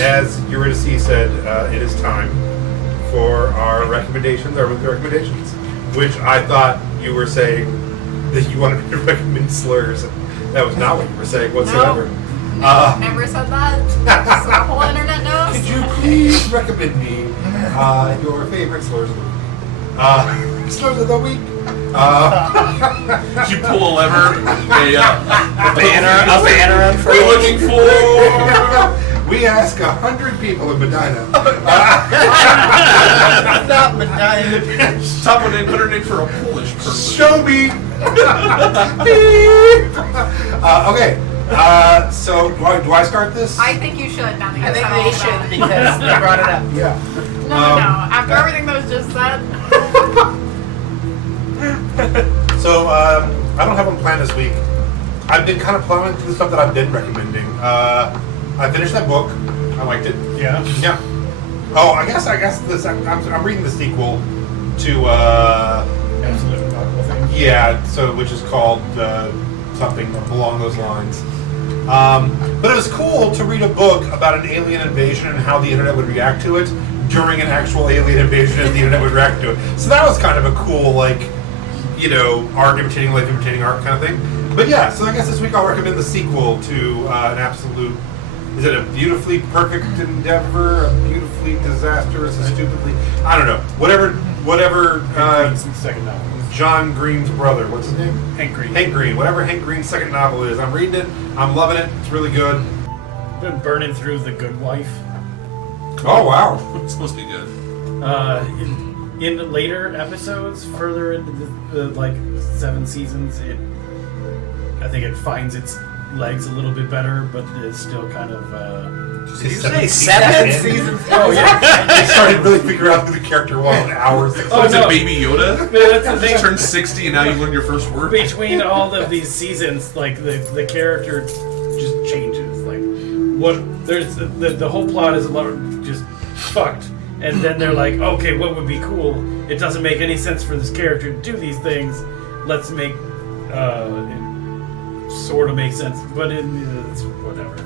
as Eurydice said, it is time for our recommendations, our weekly recommendations, which I thought you were saying that you wanted me to recommend slurs. That was not what you were saying whatsoever. No, never said that. Just the whole internet knows. Could you please recommend me your favorite slurs of the week? Slurs of the week. You pull a lever, a banner up for we're looking for. We ask 100 people in Medina. Not Medina. Top 100 for a Polish person. Show me. Okay. So do I start this? I think you should. Now that you I think said they all should that. because they brought it up. Yeah. No. After everything that was just said. So I don't have one planned this week. I've been kind of plowing through the stuff that I've been recommending. I finished that book. I liked it. Yeah. Yeah. Oh, I guess this. I'm reading the sequel to. Absolute remarkable thing. Yeah. So which is called something along those lines. But it was cool to read a book about an alien invasion and how the internet would react to it during an actual alien invasion and the internet would react to it. So that was kind of a cool, like, art imitating life, imitating art kind of thing. But yeah, so I guess this week I'll recommend the sequel to an absolute, is it a beautifully perfect endeavor, a beautifully disastrous, a stupidly, I don't know, whatever, Second novel. John Green's brother, what's his name? Hank Green. Hank Green, whatever Hank Green's second novel is. I'm reading it, I'm loving it, it's really good. Been burning through The Good Wife. Oh, wow. It's supposed to be good. In the later episodes, further into the 7 seasons, I think it finds its legs a little bit better, but it's still kind of. Did you say 7 seasons? Oh yeah. I started really figuring out who the character was in hours. Oh, it's a baby Yoda? That's the thing. You turned 60 and now you learned your first word? Between all of these seasons, the character just changes. There's the whole plot is a lot of just fucked, and then they're like, okay, what would be cool? It doesn't make any sense for this character to do these things. Let's make it sort of make sense, but it's whatever.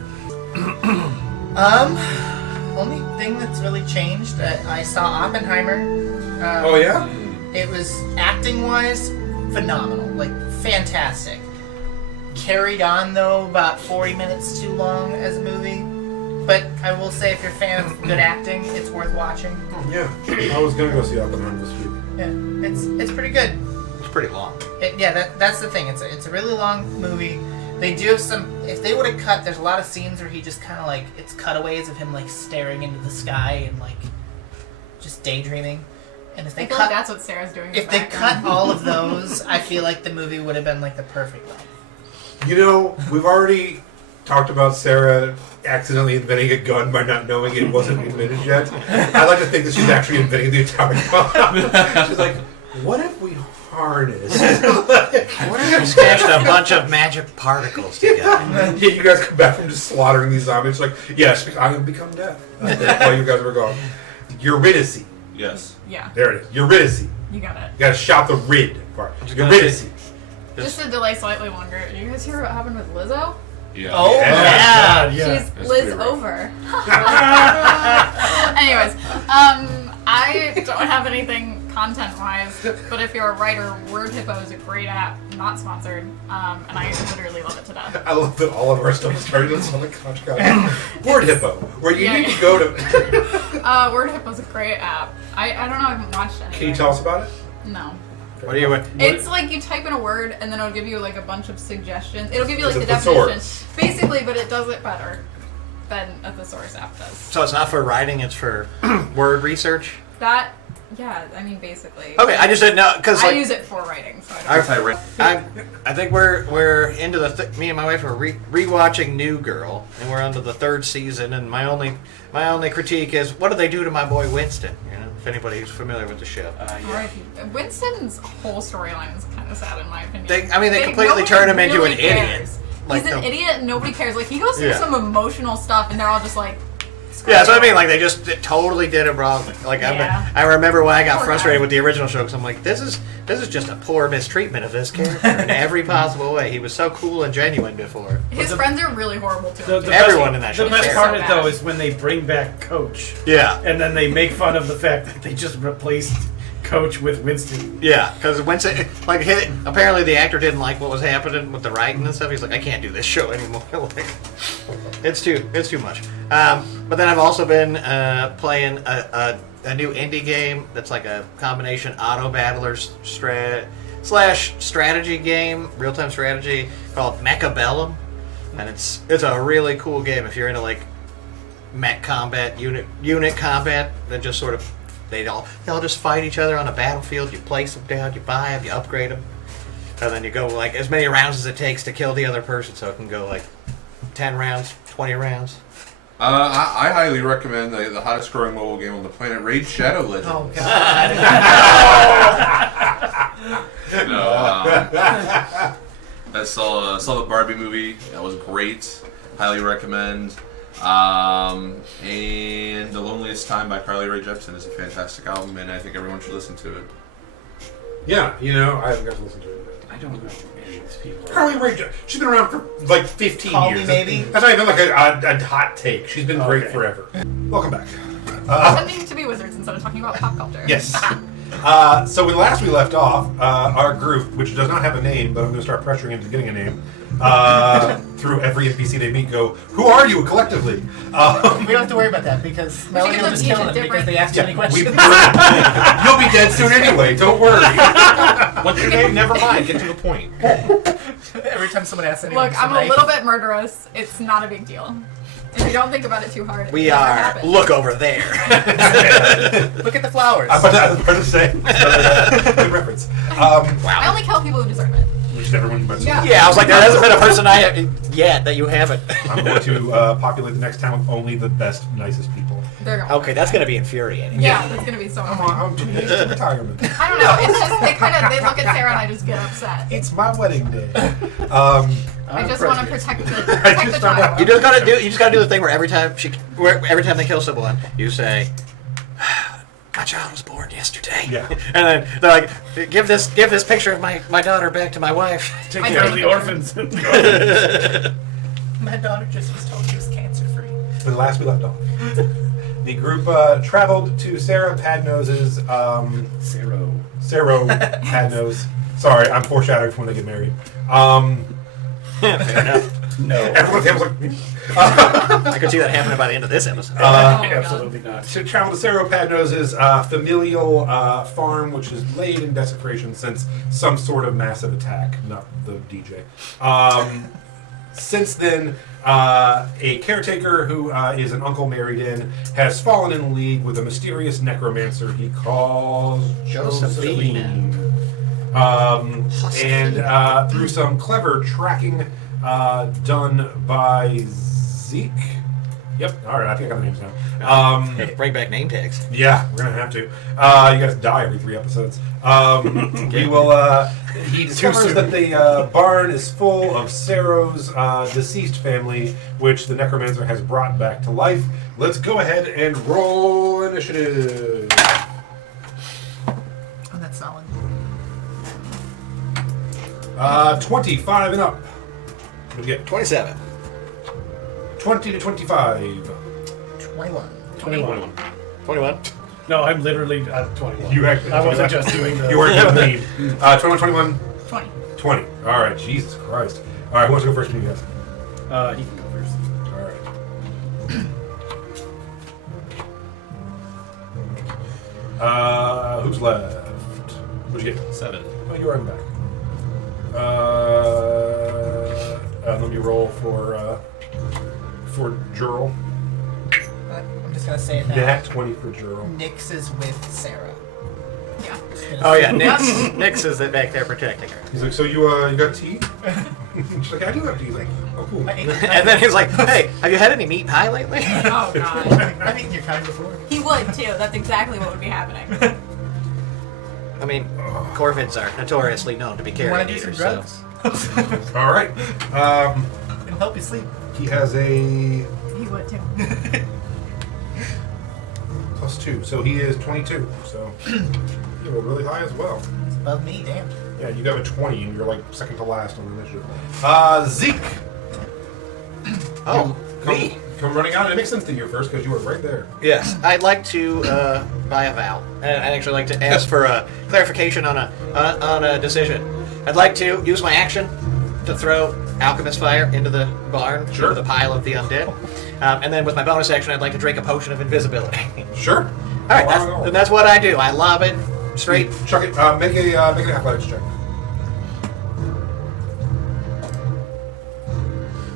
Only thing that's really changed, I saw Oppenheimer. Oh, yeah? It was, acting-wise, phenomenal. Fantastic. Carried on, though, about 40 minutes too long as a movie. But I will say, if you're a fan of good acting, it's worth watching. Yeah. I was going to go see Oppenheimer this week. Yeah, it's pretty good. It's pretty long. That's the thing. It's a really long movie. They do have some. If they would have cut, there's a lot of scenes where he just kind of it's cutaways of him staring into the sky and just daydreaming. And if they I feel cut, like that's what Sarah's doing. if they cut all of those, I feel like the movie would have been the perfect length. We've already talked about Sarah accidentally inventing a gun by not knowing it wasn't invented yet. I like to think that she's actually inventing the atomic bomb. She's like, what if we harness? What if we smashed a bunch of magic particles together? Yeah, you guys come back from just slaughtering these zombies. Like, yes, I have become death. While you guys were gone. Eurydice. Yes. Yeah, There it is. Eurydice. you got it. You gotta shout the rid part. Eurydice. Just to delay slightly longer, did you guys hear what happened with Lizzo? Yeah. Oh Yeah. Yeah. She's That's Liz pretty rough. over. Anyways, I don't have anything content-wise, but if you're a writer, Word Hippo is a great app, not sponsored, and I literally love it to death. I love that all of our stuff started on the contract. Word Hippo, where you need to go to. Word Hippo is a great app. I don't know, I haven't watched it. Can you tell us about it? No. What do you? It's you type in a word and then it'll give you a bunch of suggestions. It'll give you It's the a definition, thesaurus. basically, but it does it better than a thesaurus app does. So it's not for writing; it's for word research. That, yeah, I mean basically. Okay, I just didn't know because I use it for writing, so I don't. I think we're into me and my wife are rewatching New Girl, and we're onto the 3rd season. And my only critique is, what do they do to my boy Winston? If anybody's familiar with the show. Alright, Winston's whole storyline is kind of sad in my opinion. They completely nobody turn him into really an idiot. cares. He's an idiot and nobody cares. He goes through Yeah. some emotional stuff and they're all just like, Yeah, that's what I mean. Like they just totally did it wrong. Like Yeah. I remember when I got Poor frustrated guy. with the original show because I'm like, this is just a poor mistreatment of this character in every possible way. He was so cool and genuine before. His friends are really horrible to The him. Everyone in that show The best is part so of it bad. though is when they bring back Coach, Yeah, and then they make fun of the fact that they just replaced Coach with Winston. yeah. Because Winston, apparently the actor didn't like what was happening with the writing and stuff. He's like, I can't do this show anymore. Like, it's too much. But then I've also been playing a new indie game that's like a combination auto battler slash strategy game, real time strategy called Mechabellum, and it's a really cool game if you're into like mech combat, unit combat. That just sort of they all just fight each other on a battlefield. You place them down, you buy them, you upgrade them, and then you go like as many rounds as it takes to kill the other person. So it can go like 10 rounds, 20 rounds. I highly recommend the hottest growing mobile game on the planet, Raid Shadow Legends. Oh god. I saw the Barbie movie. That was great. Highly recommend. And The Loneliest Time by Carly Rae Jepsen is a fantastic album, and I think everyone should listen to it. Yeah, you know, I haven't got to listen to it. I don't know any of these people. Carly Rae Jepsen, she's been around for like 15 Call Me years. Maybe? That's not even like a hot take. She's been great Okay. forever. Welcome back. Pretending to be wizards instead of talking about pop culture. Yes. So when last we left off, our group, which does not have a name, but I'm going to start pressuring into getting a name, through every NPC they meet, go, who are you collectively? We don't have to worry about that because Melody give will them just each kill a them because different- they asked too many questions. You'll be dead soon anyway, don't worry. What's your name? Never mind. Get to the point. Every time someone asks anyone, Look, I'm a little bit murderous. It's not a big deal. If you don't think about it too hard, We it never are. happens. Look over there. Look at the flowers. I was about to say. Good reference. I only kill people who deserve it. Which is everyone but Yeah. Yeah, I was like, there hasn't been a person I have yet that you haven't. I'm going to populate the next town with only the best, nicest people. They're going Okay, that's gonna be infuriating. Yeah, that's gonna be so annoying. I'm too used to retirement. I don't know. It's just they look at Sarah and I just get upset. It's my wedding day. I just want to protect the found out. child. You just gotta do the thing where every time they kill someone, you say, "My child was born yesterday." Yeah. And then they're like, "Give this picture of my daughter back to my wife." Take I care of don't the know. orphans. My daughter just was told she was cancer free. When last we left off, the group traveled to Sarah Padnose's Sarah Padnose. Sorry, I'm foreshadowing for when they get married. Fair enough. No, Everyone's like, I could see that happening by the end of this episode. Oh my God. absolutely not. to travel to Sarah Padnose's familial farm, which is laid in desecration since some sort of massive attack, not the DJ. Since then, a caretaker who is an uncle married in has fallen in league with a mysterious necromancer he calls Josephine. And through some clever tracking done by Zeke. Yep, alright, I think I got the names now. Bring back name tags. Yeah, we're gonna have to. You guys die every 3 episodes. We will. He discovers that the barn is full of Sarah's deceased family, which the necromancer has brought back to life. Let's go ahead and roll initiative. Oh, that's solid. 25 and up. What do you get? 27. 20 to 25. 21. 21. 21. No, I'm literally at 21. You actually. I wasn't just doing the. You weren't doing the lead. 21, 21, 20. 20. All right, Jesus Christ. All right, who wants to go first? You guys. He can go first. All right. Who's left? What'd you get? 7. Oh, you're right back. Let me roll for Jurl. I'm just gonna say it now. Nat 20 for Jurl. Nix is with Sarah. Yeah. Oh yeah, Nix is back there protecting her. He's like, so you got tea? She's like, I do have tea. He's like, oh cool. And then he's like, "Hey, have you had any meat pie lately?" Oh God. I've eaten your kind before. He would too. That's exactly what would be happening. I mean, corvids are notoriously known to be You carrion want to do some eaters. drugs? All right. It'll help you sleep. He has a He would too. plus 2. So he is 22. So you rolled really high as well. It's above me, damn. Yeah, you have a 20, and you're like second to last on the initiative. Zeke! Oh, Come, me. come running out. It makes sense that you're first because you were right there. Yes, I'd like to buy a vow, and I'd actually like to ask for a clarification on a decision. I'd like to use my action to throw alchemist fire into the barn, Sure. into the pile of the undead, and then with my bonus action, I'd like to drink a potion of invisibility. Sure. All right, Allow that's what I do. I lob it straight. Chuck it. Make an athletics check.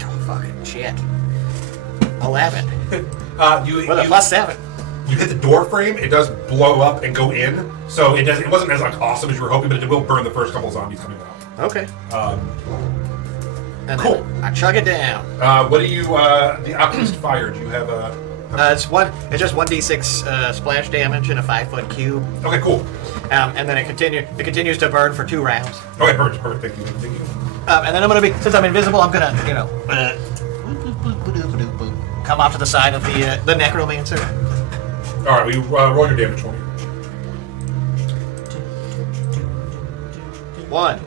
Oh, fucking shit. 11 You with a plus 7. You hit the door frame. It does blow up and go in. So it does. It wasn't as like awesome as you were hoping, but it will burn the first couple zombies coming out. Okay. And Cool. then I chug it down. What do you? The alchemist fire. Do you have a? It's just 1d6 splash damage in a 5-foot cube, Okay, cool. and then it continues to burn for 2 rounds. Okay, perfect. Thank you. Thank you. And then I'm gonna be, since I'm invisible, I'm gonna come off to the side of the necromancer. All right, we roll your damage for me. 1.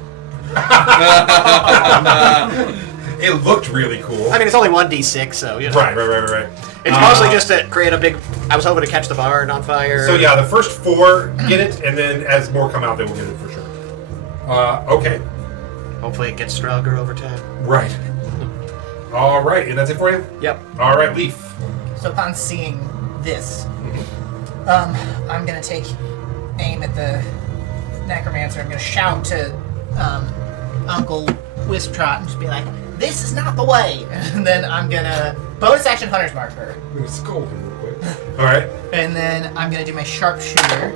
It looked really cool. I mean, it's only 1d6, so you know. Right. It's mostly just to create a big. I was hoping to catch the barn on fire. So yeah, the first 4 get it, and then as more come out, they will get it for sure. Okay. Hopefully, it gets stronger over time. Right. All right, and that's it for you. Yep. All right, Leaf. So upon seeing this, I'm gonna take aim at the necromancer. I'm gonna shout to Uncle Wisptrot and just be like, "This is not the way!" And then I'm gonna bonus action Hunter's Marker, I'm gonna scold him real quick. All right. and then I'm gonna do my sharpshooter.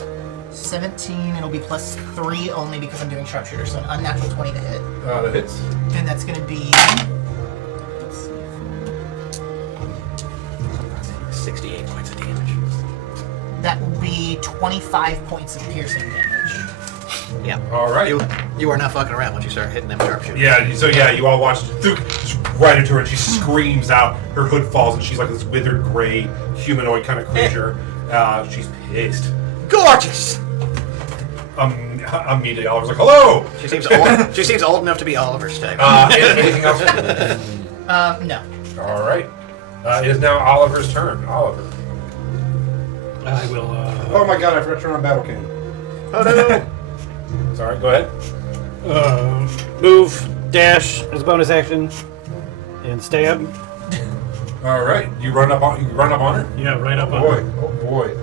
17. It'll be plus 3 only because I'm doing sharpshooter, so an unnatural 20 to hit, That hits. and that's gonna be 68 points of damage. that will be 25 points of piercing damage. Yeah. All right. You are not fucking around once you start hitting them sharpshooters. Yeah. So yeah, you all watched Thuc just right into her, and she screams out. Her hood falls, and she's like this withered gray humanoid kind of creature. She's pissed. Gorgeous. Immediately, Oliver's like, "Hello." She seems old. She seems old enough to be Oliver's type. Anything else? No. All right. It is now Oliver's turn. Oliver. I will. Oh my God! I forgot to turn on battle cam. Oh no. Sorry. Go ahead. Move, dash as a bonus action, and stab. All right. You run up on her. Yeah, right up on. Oh boy.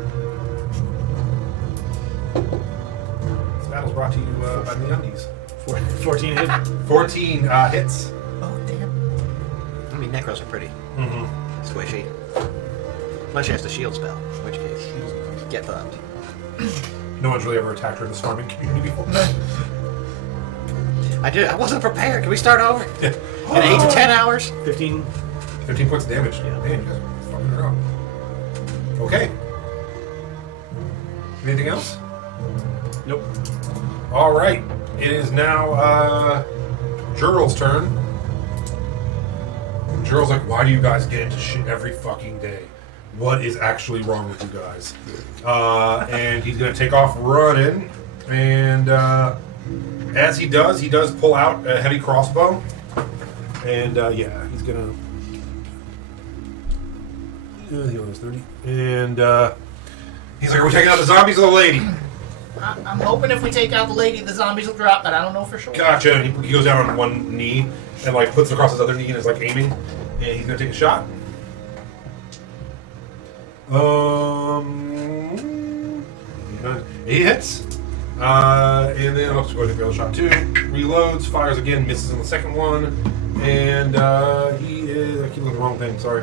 This battle's brought to you by the undies. 14 hit. 14 hits. Oh, damn. I mean, necros are pretty Mm-hmm. squishy. Unless she has the shield spell, in which case, get fucked. No one's really ever attacked her in the storming community before. I wasn't prepared. Can we start over? Yeah. In 8 to 10 hours? 15. 15 points of damage. Yeah. Man, you guys are fucking her up. Okay. Anything else? Nope. All right. It is now Jurl's turn. And Jurl's like, "Why do you guys get into shit every fucking day? What is actually wrong with you guys?" And he's gonna take off running. And as he does pull out a heavy crossbow. And yeah, he's gonna. He only has 30. And he's like, "Are we taking out the zombies or the lady?" I'm hoping if we take out the lady, the zombies will drop, but I don't know for sure. Gotcha. And he goes down on one knee and like puts it across his other knee and is like aiming. And he's gonna take a shot. He hits. And then I'll just go ahead and go shot 2. Reloads, fires again, misses on the second one. And he is. I keep looking at the wrong thing, sorry.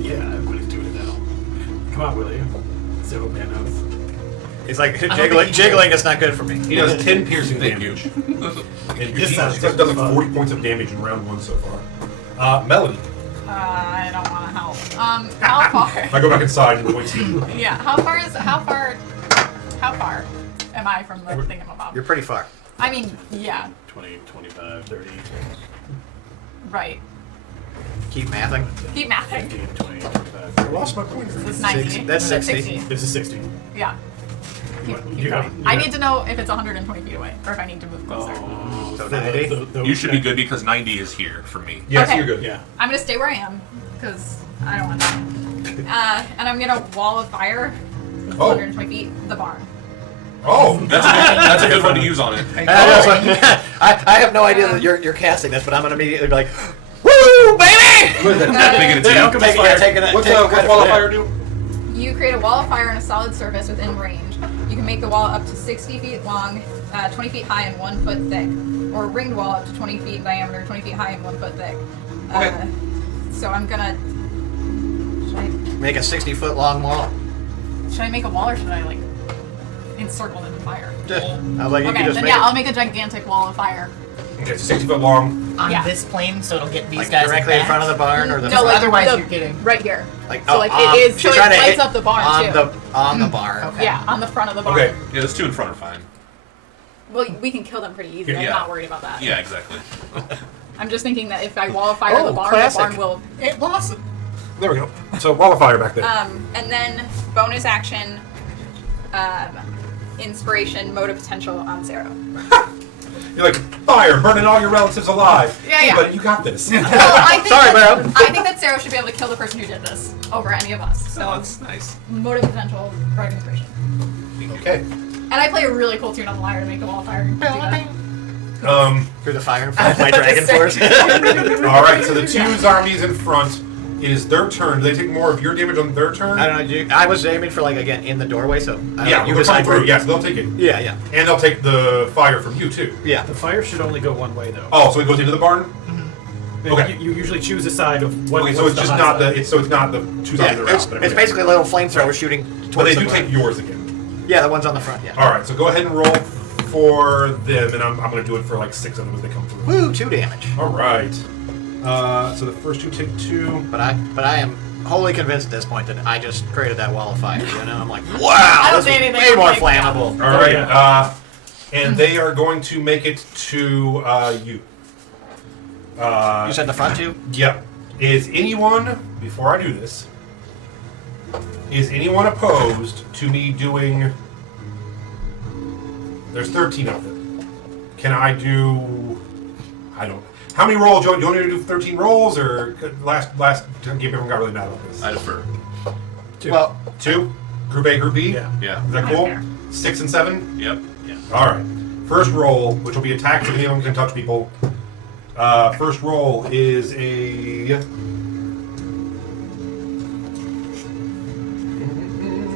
Yeah, everybody's doing it now. Come on, will you? So Padnose. He's like, think he jiggling is not good for me. He does 10 piercing Thank damage. you. And This he sounds does good. like 40 points of damage in round 1 so far. Melody. I don't want to help. How far? I go back inside and wait. Yeah, how far am I from the thingamabob? You're pretty far. I mean, yeah. 20, 25, 30. Right. Keep mathing. Keep mathing. 15, 20, 25. I lost my pointer. This is 90. Six- that's 60. This is 60. Yeah. Keep You going. got- I need to know if it's 120 feet away, or if I need to move closer. So 90? You should be good because 90 is here for me. Yes, Okay. you're good. Yeah. I'm gonna stay where I am, because I don't want to. And I'm gonna wall of fire, Oh. 120 feet, the barn. Oh, That's a good one to use on it. I have no idea that you're casting this, but I'm gonna immediately be like, "Woo, baby!" Thinking it's you. what's wall of fire do? You create a wall of fire on a solid surface within range. You can make the wall up to 60 feet long, 20 feet high, and 1 foot thick, or a ringed wall up to 20 feet in diameter, 20 feet high, and 1 foot thick. Okay. So I'm gonna. Make a 60-foot long wall. Should I make a wall, or should I like encircle it in fire? I was like, you Okay, can just then make yeah, it I'll make a gigantic wall of fire. Okay, it's 60 foot long. On Yeah. this plane, so it'll get these like guys directly in front of the barn or the No, like Otherwise, the- you're getting- right here. like So like it is. So she's it trying to lights hit up the barn on too. the barn. Okay. Yeah, on the front of the barn. Okay. Yeah, those two in front are fine. Well, we can kill them pretty easy. I'm Yeah. not worried about that. Yeah, exactly. I'm just thinking that if I wall of fire Oh, the barn classic. will. It blossomed. There we go. So wall of fire back there. And then bonus action, inspiration, mode of potential on Zero. You're like, fire, burning all your relatives alive. Yeah, Hey, yeah. buddy, you got this. Well, I think Sorry, that, bro. I think that Zero should be able to kill the person who did this over any of us. So Oh, that's nice. mode of potential, right inspiration. Okay. And I play a really cool tune on the lyre to make the wall of fire. Do that. Through the fire and my Dragon Force. All right. So the two zombies in front. It is their turn. Do they take more of your damage on their turn? I don't know. I was aiming for again in the doorway, so Yeah, you they'll come decide through. where. Yes, they'll take it, Yeah, yeah, and they'll take the fire from you too. yeah. The fire should only go one way, though. Oh, so it goes into the barn. Okay. You usually choose a side of what. Okay, so what's it's just hot not side. the. It's not the two zombies that are It's, out. But it's basically a little flamethrower shooting towards But they the do barn. take yours again. Yeah, the ones on the front. Yeah. All right, so go ahead and roll for them, and I'm going to do it for like 6 of them as they come through. Woo, 2 damage. All right. So the first two take 2. But I am wholly convinced at this point that I just created that wall of fire. You know, I'm like, I wow, don't this say is anything, way I'm more like, flammable. All right. yeah. And they are going to make it to you. You said the front two? Yeah. Is anyone, before I do this, is anyone opposed to me doing... There's 13 of them. Can I do... I don't... How many rolls? Do you want me to do 13 rolls, or last game everyone got really mad about this? I defer. Well, 2? Group A, Group B? Yeah. Yeah. Is that I don't cool? care. 6 and 7? Yep. All right. First roll, which will be attacks if anyone can touch people. First roll is a...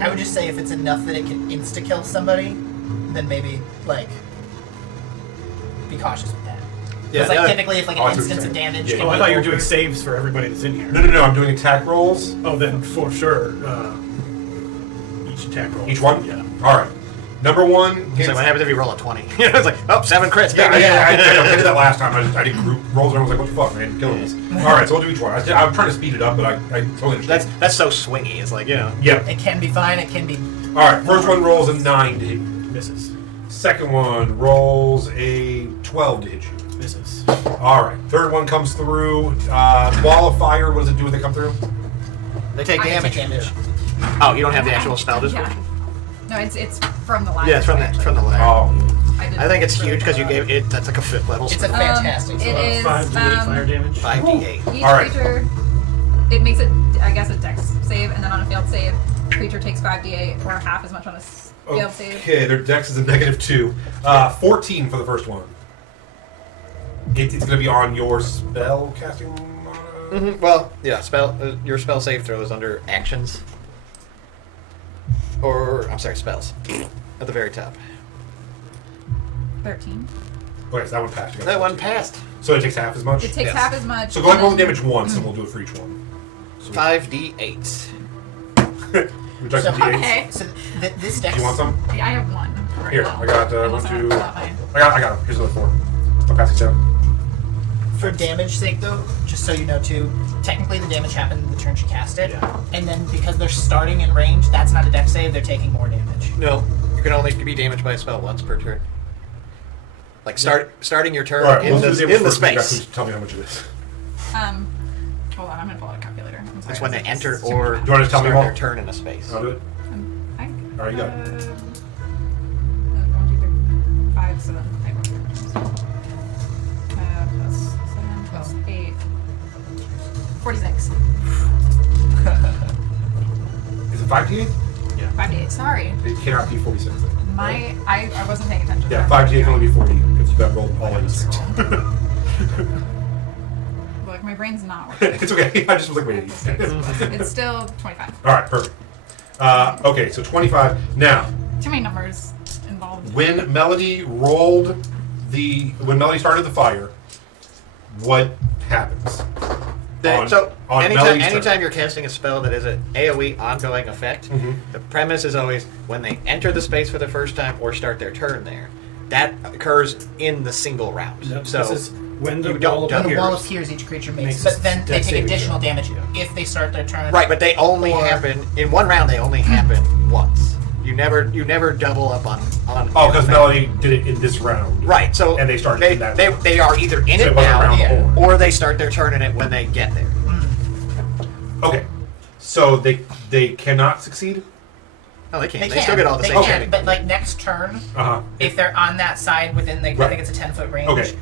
I would just say if it's enough that it can insta-kill somebody, then maybe, be cautious with that. Yeah, Because, yeah. typically if, Oh, I an see what you're instance of saying. damage... Yeah, can Oh, I be thought you were over- doing saves for everybody that's in here. No, I'm doing attack rolls. Oh, then for sure, each attack roll. Each one? Yeah. All right. Number 1 hits... so what happens if you roll a 20? It's like, oh, 7 crits. Yeah, baby. I did that last time. I did group rolls, and I was like, what the fuck, man? Killing this. All right, so we'll do each one. I'm trying to speed it up, but I totally understand. That's so swingy. It's like, you know. Yeah. It can be fine, it can be... All right, first one rolls a 9 to hit you. Misses. Second one rolls a 12 to hit you. Misses. All right, third one comes through. Wall of fire, what does it do when they come through? They take I can damage. take damage. Oh, you don't have the actual spell description? Yeah. No, it's from the last. Yeah, it's from the ladder. Oh. I think it's huge because you gave it. That's like a 5th level It's a spell. fantastic It spell. is 5d8 fire damage. 5d8. each All right. creature. It makes it, I guess, a dex save, and then on a failed save, creature takes 5d8 or half as much on a failed save. Okay, their dex is a -2. 14 for the first one. It's going to be on your spell casting. Well, yeah. Your spell save throw is under actions. Or I'm sorry, spells. At the very top. 13. Okay, so that one passed. You got That one passed. So it takes half as much? It takes Yes. half as much. So go ahead and roll the and damage once, and we'll do it for each one. So 5d8. Would you like some So- D8s? Okay. So this dex... Do you want some? Yeah, I have one. Right Here, now. I got Unless 1, I 2. pull out mine. I got them. Here's the other 4. I'll pass it down. For damage sake, though, just so you know, too, technically the damage happened the turn she cast it. Yeah. And then because they're starting in range, that's not a dex save, they're taking more damage. No, you can only be damaged by a spell once per turn. Like starting your turn All right, in let's do the damage first, you guys space. can tell me how much it is. Hold on, I'm gonna pull out a calculator. I'm sorry, It's when they this enter is or Do you want to tell me start more? their turn in a space. I'll do it. I, All right, you got it. 1, 2, 3, 5, 7. I wrote it. Plus 7 plus 8. 46. Is it 5 to 8? 5 to 8. Sorry. It cannot be 46. Then. I wasn't paying attention. Yeah, 5 to 8 can only be 40 if you got rolled all in. Look, my brain's not working. It's okay. I just was like, wait. It's still 25. All right, perfect. Okay, so 25. Now, Too many numbers involved. when Melody started the fire, what happens? On Melody's turn. Anytime you're casting a spell that is an AoE ongoing effect, Mhm. the premise is always when they enter the space for the first time or start their turn there. That occurs in the single round. No, So this is when the you don't wall double- When the wall appears. appears, each creature Makes makes. But then they dex take saving additional throw. damage if they start their turn. right, but they only Or- happen in one round. They only happen once. You never double up on. Oh, because Melody did it in this round. Right, so And they started They, in that they, round. they are either in So it it wasn't now, round Yeah. four. or they start their turn in it when they get there. Okay, so they cannot succeed. No, they can't. They They, can. still get all the they same. can, saving. but like next turn, Uh-huh. if they're on that side within the, I Right. think it's a 10-foot range. Okay.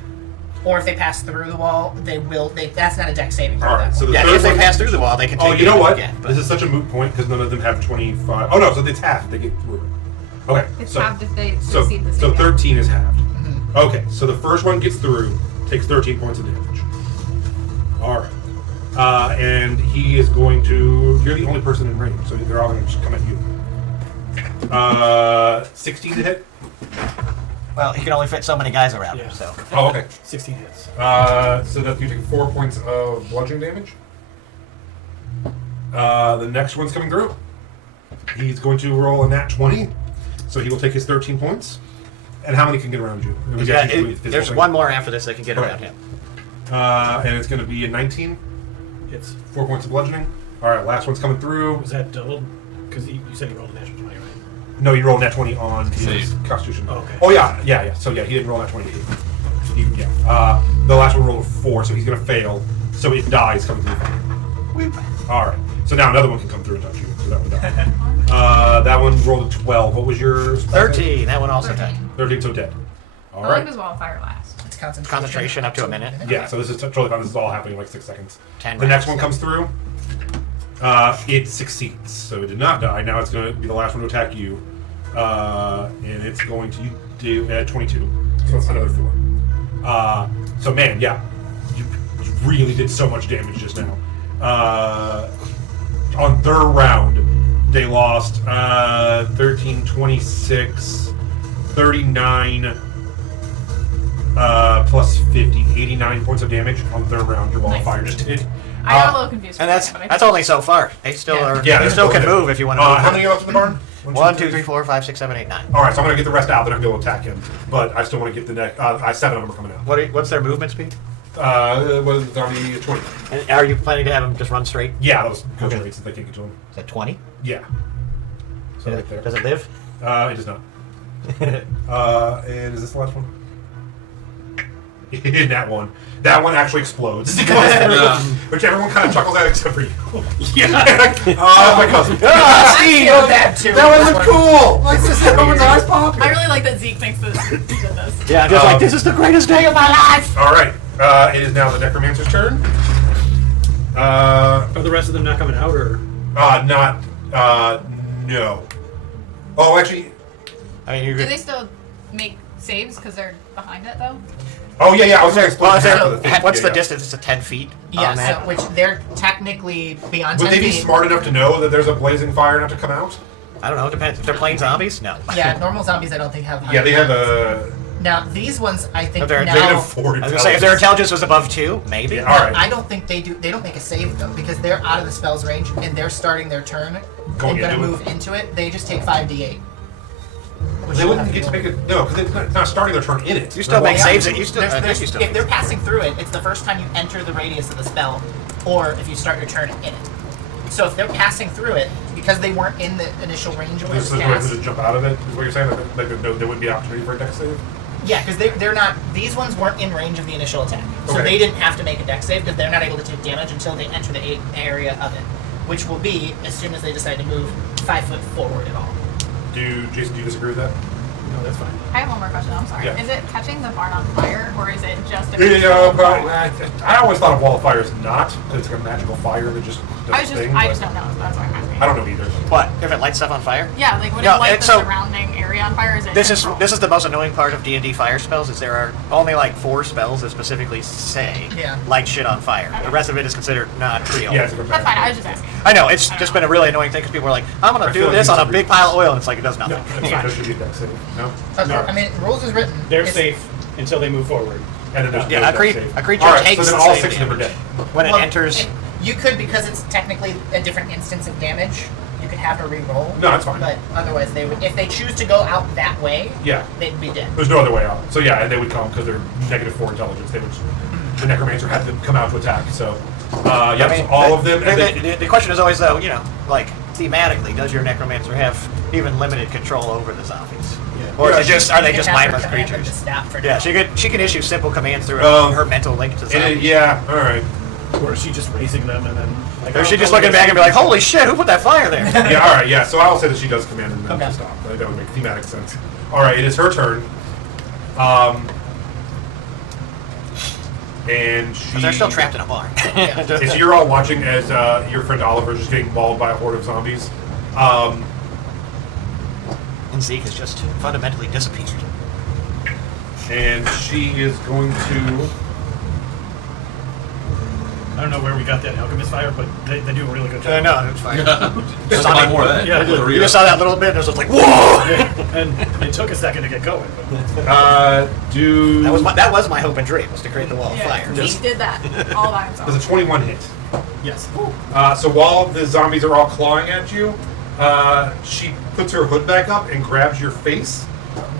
Or if they pass through the wall, they will. That's not a dex saving throw. All right. that So one. the Yeah, third if they one- pass through the wall, they can take Oh, you know damage what? again. But This is such a moot point because none of them have 25. Oh no, so it's half. They get through it. Okay. It's so, halved if they so, succeed the so saving. 13 is halved. Mm-hmm. Okay, so the first one gets through, takes 13 points of damage. All right. And he is going to. You're the only person in range, so they're all going to just come at you. 16 to hit. well, he can only fit so many guys around him. Yeah. So Oh, okay. 16 hits. So that you take 4 points of bludgeoning damage. The next one's coming through. He's going to roll a nat 20, so he will take his 13 points. And how many can get around you? And we He's got got- usually physical there's thing. one more after this that can get Okay. around him. And it's going to be a 19, Hits. 4 points of bludgeoning. All right, last one's coming through. Was that doubled? Because you said you rolled a natural 20, right? No, you rolled nat 20 on his Save. Constitution. Oh, okay. Oh yeah. So yeah, he didn't roll nat 20. Yeah. The last one rolled a 4, so he's going to fail. So it dies coming through. All right. So now another one can come through and touch you. So that one died. That one rolled a 12. What was your spell save? 13. That one also died. 13, so dead. All How long right. does wildfire last? It's concentration. Concentration up to a minute. Yeah, so this is totally fine. This is all happening in like 6 seconds. 10 The next rounds. one comes through. It succeeds, so it did not die. Now it's going to be the last one to attack you. And it's going to do 22. So it's another 4. So man, yeah. You really did so much damage just now. On their round, they lost 13, 26, 39, plus 50. 89 points of damage on their round. Your wall of fire just did. I got a little confused. And for a that's second, but I that's think- only so far. They still Yeah. are. Yeah, they that's still can cool. move if you want to move. How many are left in the barn? 1, 2, 3, 4, 5, 6, 7, 8, 9. All right, so I'm gonna get the rest out. Then I'll be able to attack him. But I still want to get the next. 7 of them are coming out. What's their movement speed? Was it already 20? And are you planning to have them just run straight? Yeah, those go Okay. straight since they can't get to him. Is that 20? Yeah. So right there. Does it live? It does not. And is this the last one? That one. That one actually explodes. It goes through, which everyone kind of chuckles at except for you. Yeah. My cousin. I feel that too. That was cool. Like this, everyone's eyes popping. I really like that Zeke thinks that he did this. Yeah, I'm just like, this is the greatest day of my life! All right. It is now the necromancer's turn. Are the rest of them not coming out, or? No. Oh, actually. I mean, you Do could. they still make saves because they're behind it though? Oh yeah. I was saying Well, explode if half they're- of the thing. what's Yeah, the yeah. distance? It's a 10 feet. Yeah, on so, that. which they're technically beyond Would 10 they be feet. smart enough to know that there's a blazing fire not to come out? I don't know. It depends. If they're playing zombies, no. Yeah, normal zombies I don't think have. Yeah, they have high- a Now these ones I think If they're now. negative 4 I was gonna say if their intelligence was above 2, maybe. Yeah, all right. I don't think they do. They don't make a save though because they're out of the spell's range and they're starting their turn Going and gonna into it. move into it. They just take 5d8. Which They you'll wouldn't have get to do. make it. No, because they're not starting their turn in it. You still make Yeah. saves. You still. I think There's- you still. if they're passing through it, it's the first time you enter the radius of the spell, or if you start your turn in it. So if they're passing through it because they weren't in the initial range of where This it's is the way cast. to jump out of it. Is what you're saying? Like there wouldn't be opportunity for a dex save. Yeah, because they're not. These ones weren't in range of the initial attack, so Okay. they didn't have to make a dex save because they're not able to take damage until they enter the area of it, which will be as soon as they decide to move 5 foot forward at all. Jason, do you disagree with that? No, that's fine. I have one more question. I'm sorry. Yeah. Is it catching the barn on fire, or is it just a I always thought of wall of fire as not, because it's like a magical fire that just does I its just, thing. I but just don't know. So that's why I'm asking. I don't know either. What? If it lights stuff on fire? Yeah, like would No, it light the so- surrounding area on fire? Or is it This is controlled? this is the most annoying part of D&D fire spells. Is there are only like 4 spells that specifically say Yeah. light shit on fire. The rest of it is considered not real. Yeah, it's a good That's fine. I was just asking. I know it's just been a really annoying thing because people are like, I'm gonna I feel do like this you on a should big read pile of this. oil, and it's like it does nothing. No, I think there should be a dex save. No? Okay. I mean, rules is written. They're It's- safe until they move forward. And then there's Yeah, no a dex save. creature All right, takes so then the all save 6 of them are damage. dead. When it well, enters. you could, because it's technically a different instance of damage. You could have her re-roll. No, that's fine. But otherwise, they would. If they choose to go out that way, Yeah. they'd be dead. There's no other way out. So yeah, and they would come because they're -4 intelligence. They would. The necromancer had to come out to attack. So yeah, I mean, so all of them. And The question is always though, like thematically, does your necromancer have even limited control over the zombies? Yeah. Or Yeah, are they You just can have her mindless command them creatures? to stop for Yeah, now. she can issue simple commands through Um, her mental link to zombies. yeah, all right. Or is she just raising them and then like? Or is she oh, just oh, looking back and be like, holy shit, who put that fire there? Yeah, all right. Yeah, so I'll say that she does command them Okay. to stop. That would make thematic sense. All right, it is her turn. And she. But they're still trapped in a barn. Yeah. And so you're all watching as your friend Oliver is just getting mauled by a horde of zombies. And Zeke has just fundamentally disappeared. And she is going to. I don't know where we got that alchemist fire, but they do a really good job. No, it's fine. Just buy more of that. Yeah, With a You just saw that little bit, and it was just like, whoa! And it took a second to get going. But That was my hope and dream, was to create the wall of Yeah, fire. he did that all by himself. Does a 21 hit? yes. So while the zombies are all clawing at you, she puts her hood back up and grabs your face,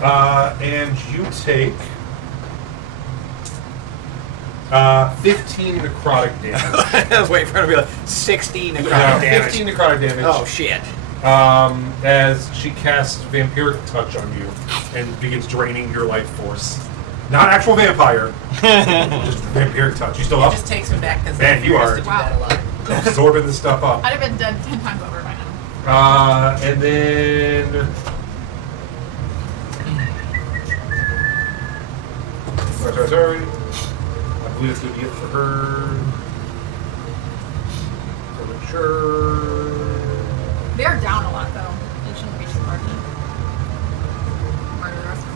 and you take 15 necrotic damage. I was waiting for her to be like, 60 necrotic Yeah, damage. 15 necrotic damage. Oh, shit. As she casts vampiric touch on you and begins draining your life force. Not actual vampire, just vampiric touch. You still It up? just takes me back because Man, you are- to do that a lot. Absorbing this stuff up. I'd have been dead 10 times over by now. And then. Sorry. I believe it's going to be it for her. So make sure. They are down a lot, though. It shouldn't be too hard to murder the rest of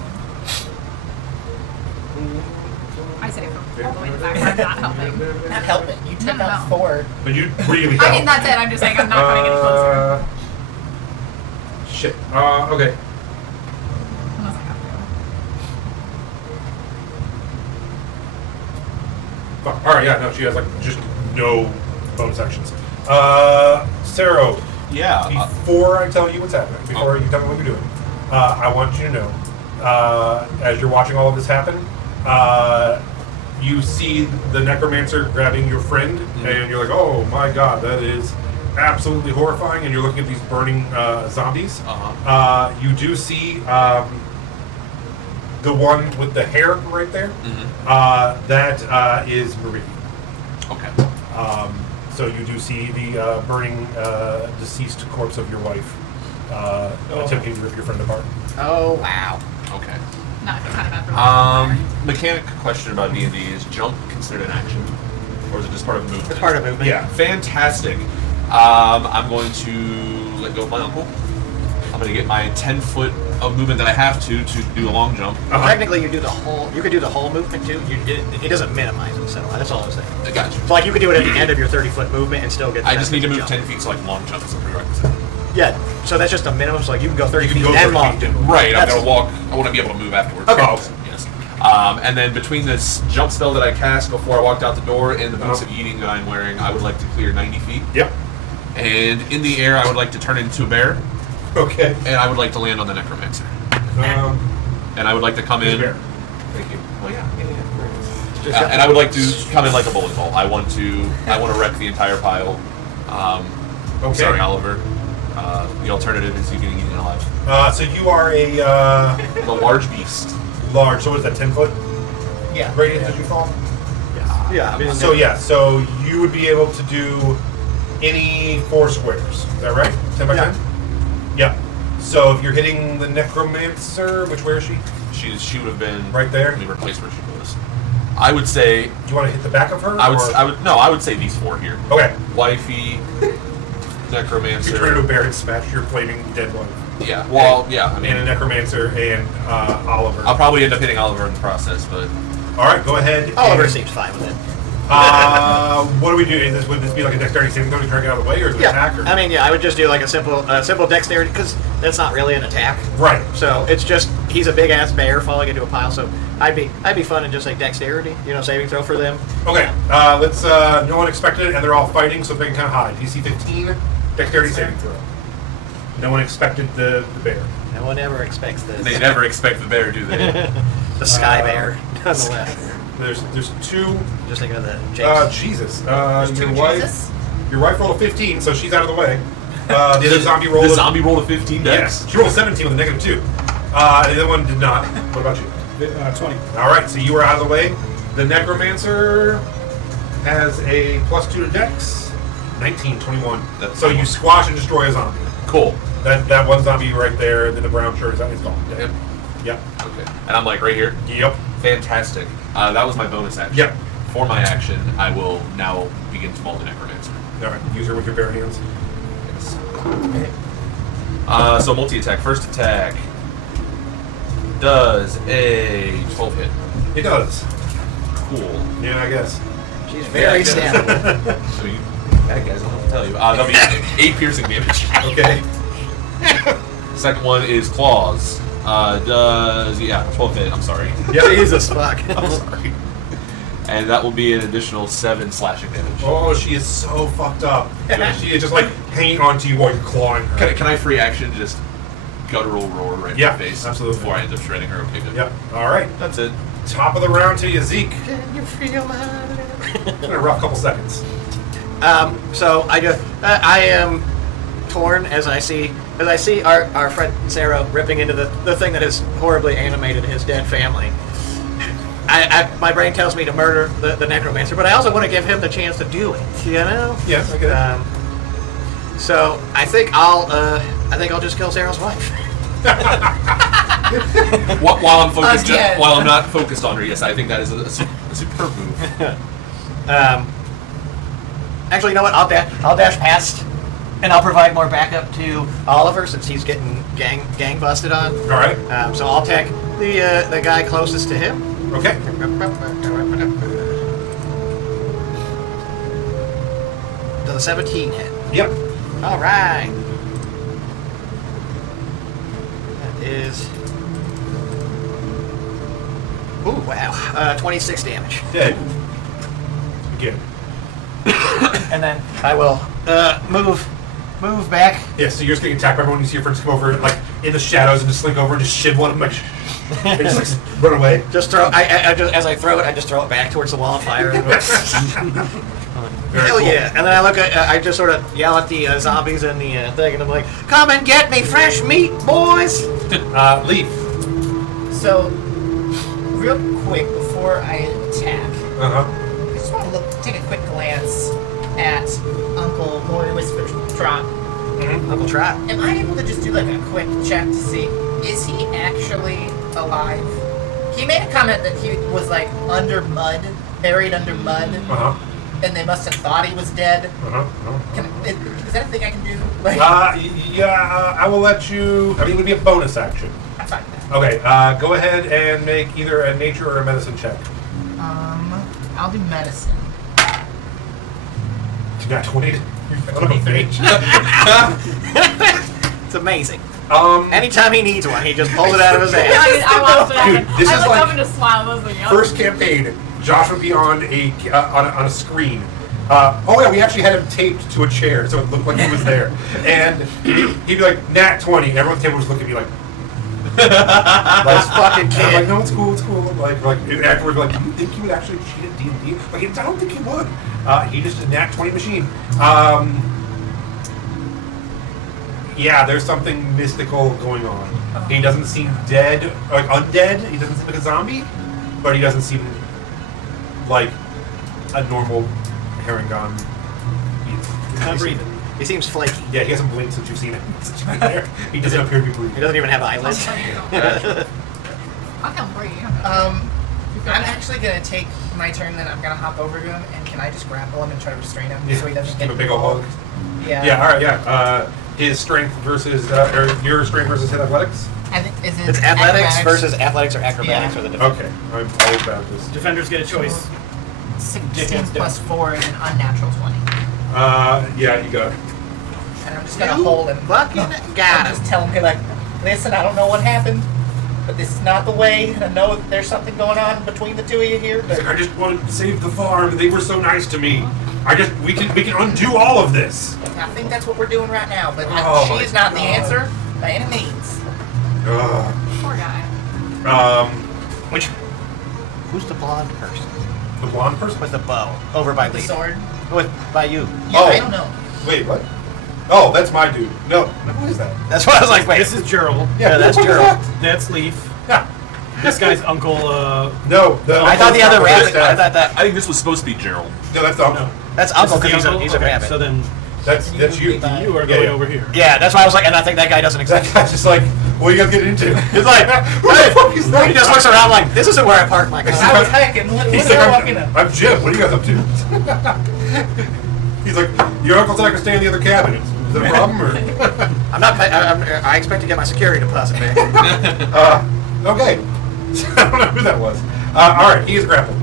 them. I say from all the way to the back. I'm not helping. Not helping. You took No. out 4. But you really I help. mean, that's it. I'm just saying I'm not coming any closer. Shit. Okay. Unless I have to. Fuck. Alright, yeah, no, she has like just no bonus actions. Sarah, Yeah. before I tell you what's happening, before you tell me what you're doing, I want you to know, as you're watching all of this happen, you see the necromancer grabbing your friend, and you're like, oh my god, that is absolutely horrifying, and you're looking at these burning zombies. You do see the one with the hair right there. That is Marie. Okay. So you do see the burning deceased corpse of your wife attempting to rip your friend apart. Oh, wow. Okay. No, I feel kind of bad for Mechanic question about D&D, is jump considered an action? Or is it just part of movement? It's part of movement. Yeah. Fantastic. I'm going to let go of my uncle. I'm going to get my 10 foot of movement that I have to do a long jump. Technically, you could do the whole movement too. It doesn't minimize it, so that's all I'm saying. I got you. So like you could do it at the end of your 30-foot movement and still get. the I just need to move benefit 10 feet, so like long jump is a prerequisite. Yeah, so that's just a minimum. So like you can go 30 You can feet go and 30 long. feet. Right, I'm That's- going to walk. I want to be able to move afterwards. Okay. Oh. Yes. And then between this jump spell that I cast before I walked out the door and the boots of eating that I'm wearing, I would like to clear 90 feet. Yep. And in the air, I would like to turn into a bear, Okay. and I would like to land on the necromancer. And I would like to come in. Bear. Thank you. Oh yeah. And I would like to come in like a bowling ball. I want to wreck the entire pile. Okay. Sorry, Oliver. The alternative is you getting eaten alive. So you are a I'm a large beast. large. So what is that, 10 foot Yeah. radius did you fall? Yeah. I mean, So you would be able to do any 4 squares. Is that right? 10 by 10? Yeah. So if you're hitting the necromancer, where is she? She would have been Right there? Let me replace where she was. I would say Do you want to hit the back of her? I or- would say these 4 here. Okay. Wifey, necromancer. You turn into a bear and smash your flaming dead one. Yeah. Well, yeah. I And a mean, necromancer and Oliver. I'll probably end up hitting Oliver in the process, but All right, go ahead. Oliver and- seems fine with it. What do we do? Would this be like a dexterity saving throw to try to get out of the way, or is it an attack? Or? I mean, I would just do like a simple dexterity because that's not really an attack. Right. So it's just he's a big ass bear falling into a pile. So I'd be fun and just like dexterity, saving throw for them. Okay. Let's. No one expected it, and they're all fighting, so they can kind of hide. DC 15, dexterity saving throw. No one expected the bear. No one ever expects this. they never expect the bear, do they? The sky bear on the left. There's 2. Just thinking of the Jason. Jesus. There's Your two wife. Jesus? Your wife rolled a 15, so she's out of the way. The other zombie rolled. The zombie rolled a 15 dex. Yes. She rolled a 17 with a -2. The other one did not. What about you? 20. All right, so you are out of the way. The necromancer has a +2 to dex. 19, 21. That's So you squash and destroy a zombie. Cool. That one zombie right there, then the brown shirt is gone. Yep. Yep. Okay. And I'm like right here. Yep. Fantastic. That was my bonus action. Yep. For my action, I will now begin to maul the necromancer. All right. Use her with your bare hands. Yes. So multi-attack. First attack does a 12 hit. It does. Cool. Yeah, I guess. She's very Yeah, snappable. I mean, bad guys, I don't know what to tell you. That'll be 8 piercing damage. Okay. Second one is claws. Does 12 hit. I'm sorry. Jesus fuck. I'm sorry. And that will be an additional 7 slashing damage. Oh, she is so fucked up. She is just like hanging on to you while you're clawing her. Can I free action just guttural roar right in Yeah, the face? absolutely. Before I end up shredding her. Okay, good. Yep. All right. That's it. Top of the round to you, Zeke. Can you feel my It's been a rough couple seconds. So I am torn as I see our friend Sarah ripping into the thing that has horribly animated his dead family. My brain tells me to murder the necromancer, but I also want to give him the chance to do it. Yes, I get it. So I think I'll just kill Sarah's wife. While I'm focused, Again. while I'm not focused on her, yes, I think that is a superb move. Actually, you know what? I'll dash past, and I'll provide more backup to Oliver since he's getting gang busted on. All right. So I'll attack the guy closest to him. Okay. Does a 17 hit? Yep. All right. That is. Ooh, wow. 26 damage. Dead. Again. And then I will move back. Yeah, so you're just getting attacked by everyone. You see your friends come over, like, in the shadows and just slink over and just shiv one of them, like, and just, like, run away. Just throw. As I throw it, I just throw it back towards the wall of fire. Very Hell cool. yeah! And then I look at, I just sort of yell at the zombies and the thing, and I'm like, "Come and get me fresh meat, boys!" Leaf. So, real quick before I attack, Uh-huh. I just want to take a quick glance at Uncle Lord Whisper Trot. Uncle Trot. Am I able to just do like a quick check to see, is he actually alive? He made a comment that he was like under mud, buried under mud, Uh-huh. and they must have thought he was dead. Uh-huh. Is that a thing I can do? Like, I will let you. I mean, it would be a bonus action. I'm fine with that. Okay, go ahead and make either a nature or a medicine check. I'll do medicine. You got 20. It's amazing. Um, Anytime he needs one, he just pulls it out of his ass. I watched it. Dude, this I is was like having to smile. Those were young. first campaign, Josh would be on a screen. Oh yeah, we actually had him taped to a chair, so it looked like he was there. And he'd be like, "Nat 20." And everyone at the table was looking at me like, This fucking I'm kid. like, "No, it's cool, it's cool." Like afterwards, like, "Do you think he would actually cheat at D&D?" Like, I don't think he would. He just a Nat 20 machine. Yeah, there's something mystical going on. He doesn't seem dead, like undead. He doesn't seem like a zombie, but he doesn't seem like a normal Herringon. He's not breathing. He seems flaky. Yeah, he hasn't blinked since you've seen him. Since you've been there. He doesn't appear to be He breathing. doesn't even have eyelids. I can breathe. I'm actually gonna take my turn. Then I'm gonna hop over to him, and can I just grapple him and try to restrain him so he doesn't Give get a big ol' hug. Yeah. Yeah, all right, yeah. His strength versus, or your strength versus his athletics? And is it It's athletics versus athletics or acrobatics Yeah. or the difference. Okay, I'm all about this. Defenders get a choice. 16 plus 4 is an unnatural 20. Yeah, you got it. And I'm just gonna hold him. Fucking got Just him. tell him, like, listen, I don't know what happened, but this is not the way. And I know that there's something going on between the two of you here. He's like, But I just wanted to save the farm. They were so nice to me. We can undo all of this. I think that's what we're doing right now. But Oh she my is not the God. answer by any means. Ugh. Poor guy. Who's the blonde person The blonde person? with the bow over by The Lee? sword. By you. Yeah, Oh. I don't know. Wait, what? Oh, that's my dude. No, who is that? That's why I was like, wait. This is Gerald. Yeah, that's who the fuck is Gerald. that? That's Leaf. Yeah. This guy's uncle. No, I thought the other rabbit. I thought I that. think this was supposed to be Gerald. No, that's the uncle. No. That's This uncle is the because uncle? he's a Okay, rabbit. So then That's you. you are Yeah, going yeah. over here. Yeah, that's why I was like, and I think that guy doesn't That exist. guy's just like, what are you guys getting into? He's like, who the fuck is that? he just looks around like, this isn't where I parked my He's car. I was hacking. What He's am I like, walking up? I'm Jim. What are you guys up to? He's like, your uncle said I could stay in the other cabin. Is that a problem? Or? I expect to get my security deposit back. Okay. I don't know who that was. All right, he is grappled.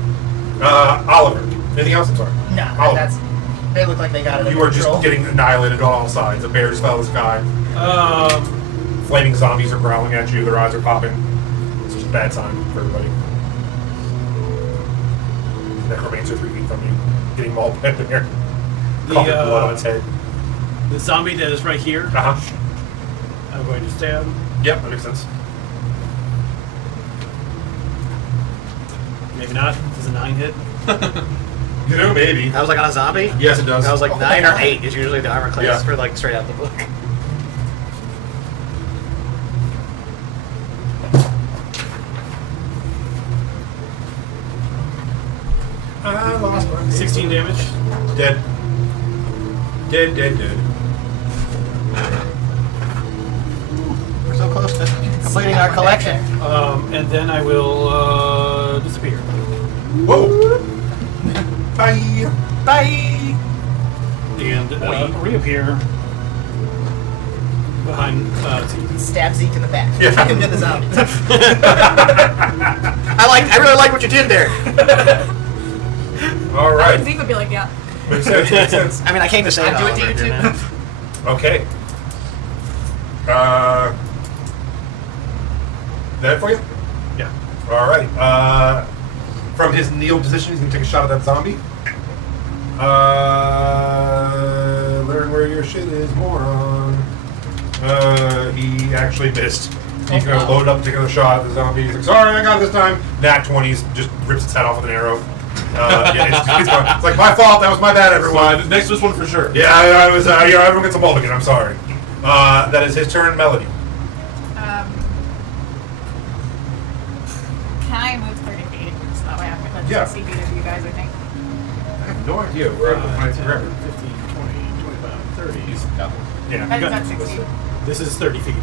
Oliver. Anything else? I'm sorry. No, Oliver. that's. They look like they got it. You under are just control. getting annihilated on all sides. The bear just fell out of the sky. Flaming zombies are growling at you. Their eyes are popping. It's just a bad sign for everybody. Necromancer 3 feet from you, getting mauled by a bear. Coughing blood on its head. The zombie that is right here. Uh huh. I'm going to stab. Yep, that makes sense. Maybe not. Does a 9 hit? You know, maybe. I was like on a zombie. Yes, it does. I was like Oh, 9 or 8 is usually the armor class Yeah. for like straight out the book. I lost my 16 damage. Dead. Dead. We're so close to completing our collection. And then I will disappear. Whoa. Bye. Bye. And reappear behind Zeke. Stab Zeke in the back. Yeah. Take him to the zombies. I really like what you did there. All right. Zeke would be like, yeah. Makes sense. Makes sense. I mean, I came to say I'd that. do it to you too. Oliver, Okay. That for you? Yeah. All right. From his kneel position, he's gonna take a shot at that zombie. Learn where your shit is, moron. He actually missed. He's gonna load up, take another shot at the zombie. He's like, sorry, I got it this time. Nat 20s, just rips its head off with an arrow. Yeah, it's like, my fault, that was my bad, everyone. Next was one for sure. Yeah, I was, everyone gets a mulligan, I'm sorry. That is his turn, Melody. Can I move 30 feet? So that way I'm within Yeah. 60 feet of you guys, I think. I have no idea where I'm 10, forever. 15, 20, 25, 30. Yeah. Is that 60? This is 30 feet.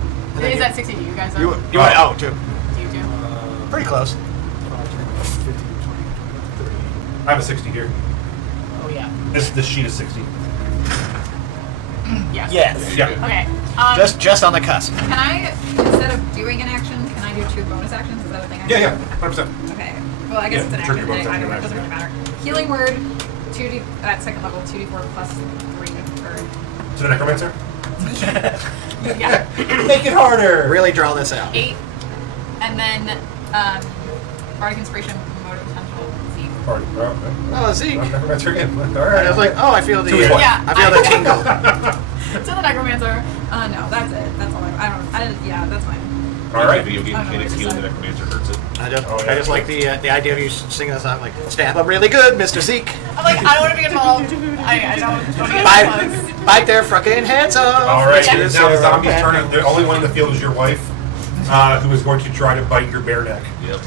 Is that 60 to you guys? You, Though? you went out too. Do you too? Pretty close. 15, 20, 30. I have a 60 here. Oh yeah. This sheet is 60. Yes. Yes. Yeah. Okay. Just on the cusp. Can I, instead of doing an action, can I do 2 bonus actions? Is that a thing? Yeah, 100%. Okay. Well, I guess Yeah, it's an trigger action. bonus Either action, way, it doesn't really matter. Healing word, 2d at second level, 2d4 plus 3 To the necromancer? yeah, Make it harder! Really draw this out. 8, and then bardic inspiration, motor potential, Z. Party. Oh, Zeke. Necromancer again. Alright. I was like, oh, I feel the. Yeah, I feel the tingle. To the necromancer. No, that's it. That's all. I don't. Yeah, that's fine. Alright. Video game I don't know mechanics what to healing the say. necromancer hurts it. I just like the idea of you singing a song like "Stab him really good, Mr. Zeke." I'm like, I don't want to be involved. I don't want to get involved. Bite their fucking heads off. All right, Yeah. it is now the zombie's turn. The only one in the field is your wife, who is going to try to bite your bare neck. Yep.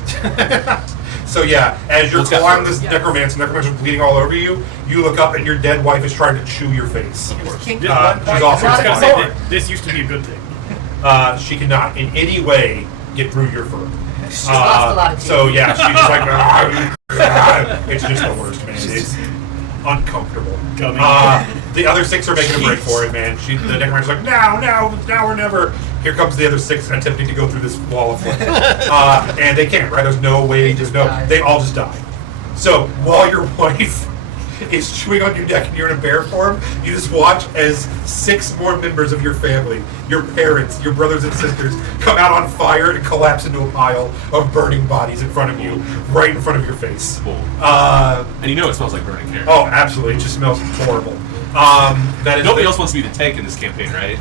So yeah, as you're Let's go. clawing this Yes. necromancer's bleeding all over you. You look up and your dead wife is trying to chew your face. She's also I was gonna say, dead. this used to be a good thing. She cannot in any way get through your fur. She's lost a lot of teeth. So yeah, she's just like, it's just the worst, man. It's uncomfortable. The other 6 are making a break for it, man. The necromancer's like, now or never. Here comes the other 6 attempting to go through this wall of flame. And they can't, right? There's no way, they all just die. So while your wife is chewing on your neck and you're in a bear form, you just watch as 6 more members of your family, your parents, your brothers and sisters, come out on fire and collapse into a pile of burning bodies in front of you, right in front of your face. Cool. And you know it smells like burning hair. Oh, absolutely. It just smells horrible. That is Nobody else wants to be the tank in this campaign, right?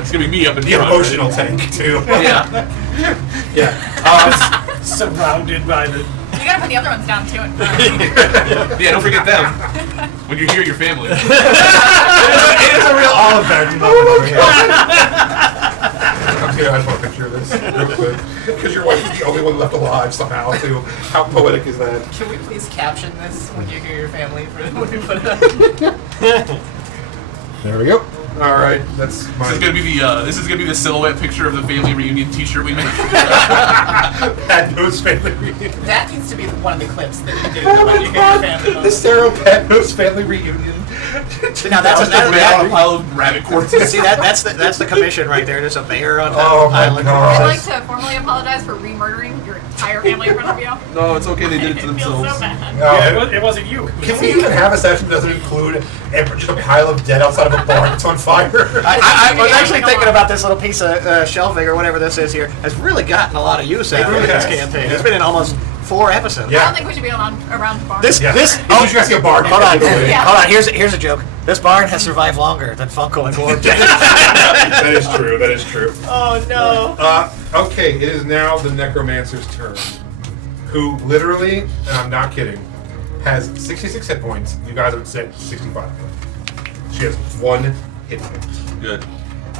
It's gonna be me up in the front, emotional right? tank, too. Yeah. Yeah. Surrounded by the. You gotta put the other ones down too. Yeah, don't forget them. When you hear your family. It is a real Olive Garden moment. Okay, I just want a picture of this real quick. Because your wife is the only one left alive somehow, too. How poetic is that? Can we please caption this when you hear your family for when we put it up? There we go. All right, that's This is my gonna be the silhouette picture of the family reunion T-shirt we made. Padnose family reunion. That needs to be one of the clips that you do when you hear your family. The Sarah Padnose family reunion. Now that's Just a man on a pile of rabbit corpses. See that's the commission right there. There's a bear on top Oh of the my island. God. I'd like to formally apologize for re-murdering your entire family in front of you. No, it's okay. They did it to It feels themselves. so bad. Yeah, it wasn't you. Can we even have a session that doesn't include just a pile of dead outside of a barn that's on fire? I was actually thinking about this little piece of shelving or whatever this is here. Has really gotten a lot of use out of really this has. campaign. It's been in almost 4 episodes. Yeah. I don't think we should be around the barn. This Yeah. this Oh, you guys see a barn? hold on, Yeah. hold on. Here's a joke. This barn has survived longer than Funko and Warp. That is true. That is true. Oh no. Okay, it is now the Necromancer's turn. Who literally, and I'm not kidding, has 66 hit points. You guys have said 65. She has 1 hit point. Good.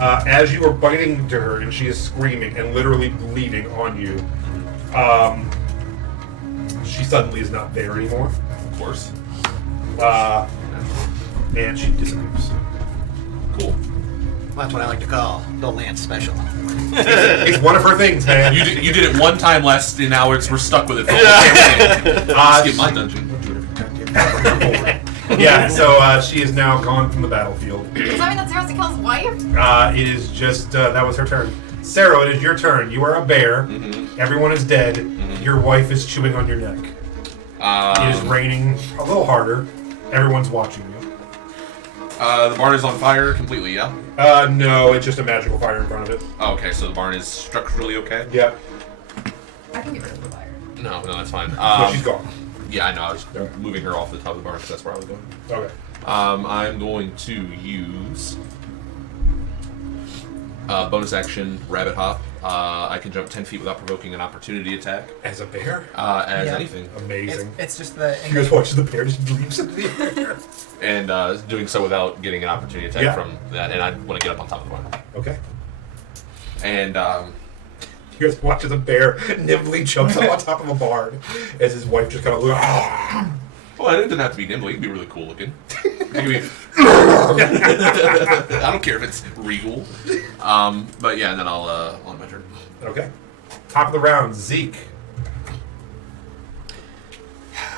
As you are biting into her and she is screaming and literally bleeding on you, she suddenly is not there anymore. Of course. And she disappears. Cool. That's what I like to call the Lance special. It's one of her things, man. You did it one time last, and now we're stuck with it. For the whole campaign. Skip my dungeon. Yeah, so she is now gone from the battlefield. Does that mean that Sarah's to kill his wife? It is just, that was her turn. Sarah, it is your turn. You are a bear. Everyone is dead. Your wife is chewing on your neck. It is raining a little harder. Everyone's watching you. The barn is on fire completely, yeah? No, it's just a magical fire in front of it. Oh, okay, so the barn is structurally okay? Yeah. I can get rid of the fire. No, that's fine. No, she's gone. Yeah, I know. I was moving her off the top of the barn because that's where I was going. Okay. I'm going to use bonus action Rabbit Hop. I can jump 10 feet without provoking an opportunity attack. As a bear? As Yeah. anything. Amazing. It's just the You guys watch the bear just leaps into the air. And doing so without getting an opportunity attack Yeah. from that. And I want to get up on top of the barn. Okay. And You guys watch as a bear nimbly jumps up on top of a barn as his wife just kind of well, it doesn't have to be nimble. It can be really cool looking. It can be. I don't care if it's regal. But yeah, and then I'll on my turn. Okay. Top of the round, Zeke.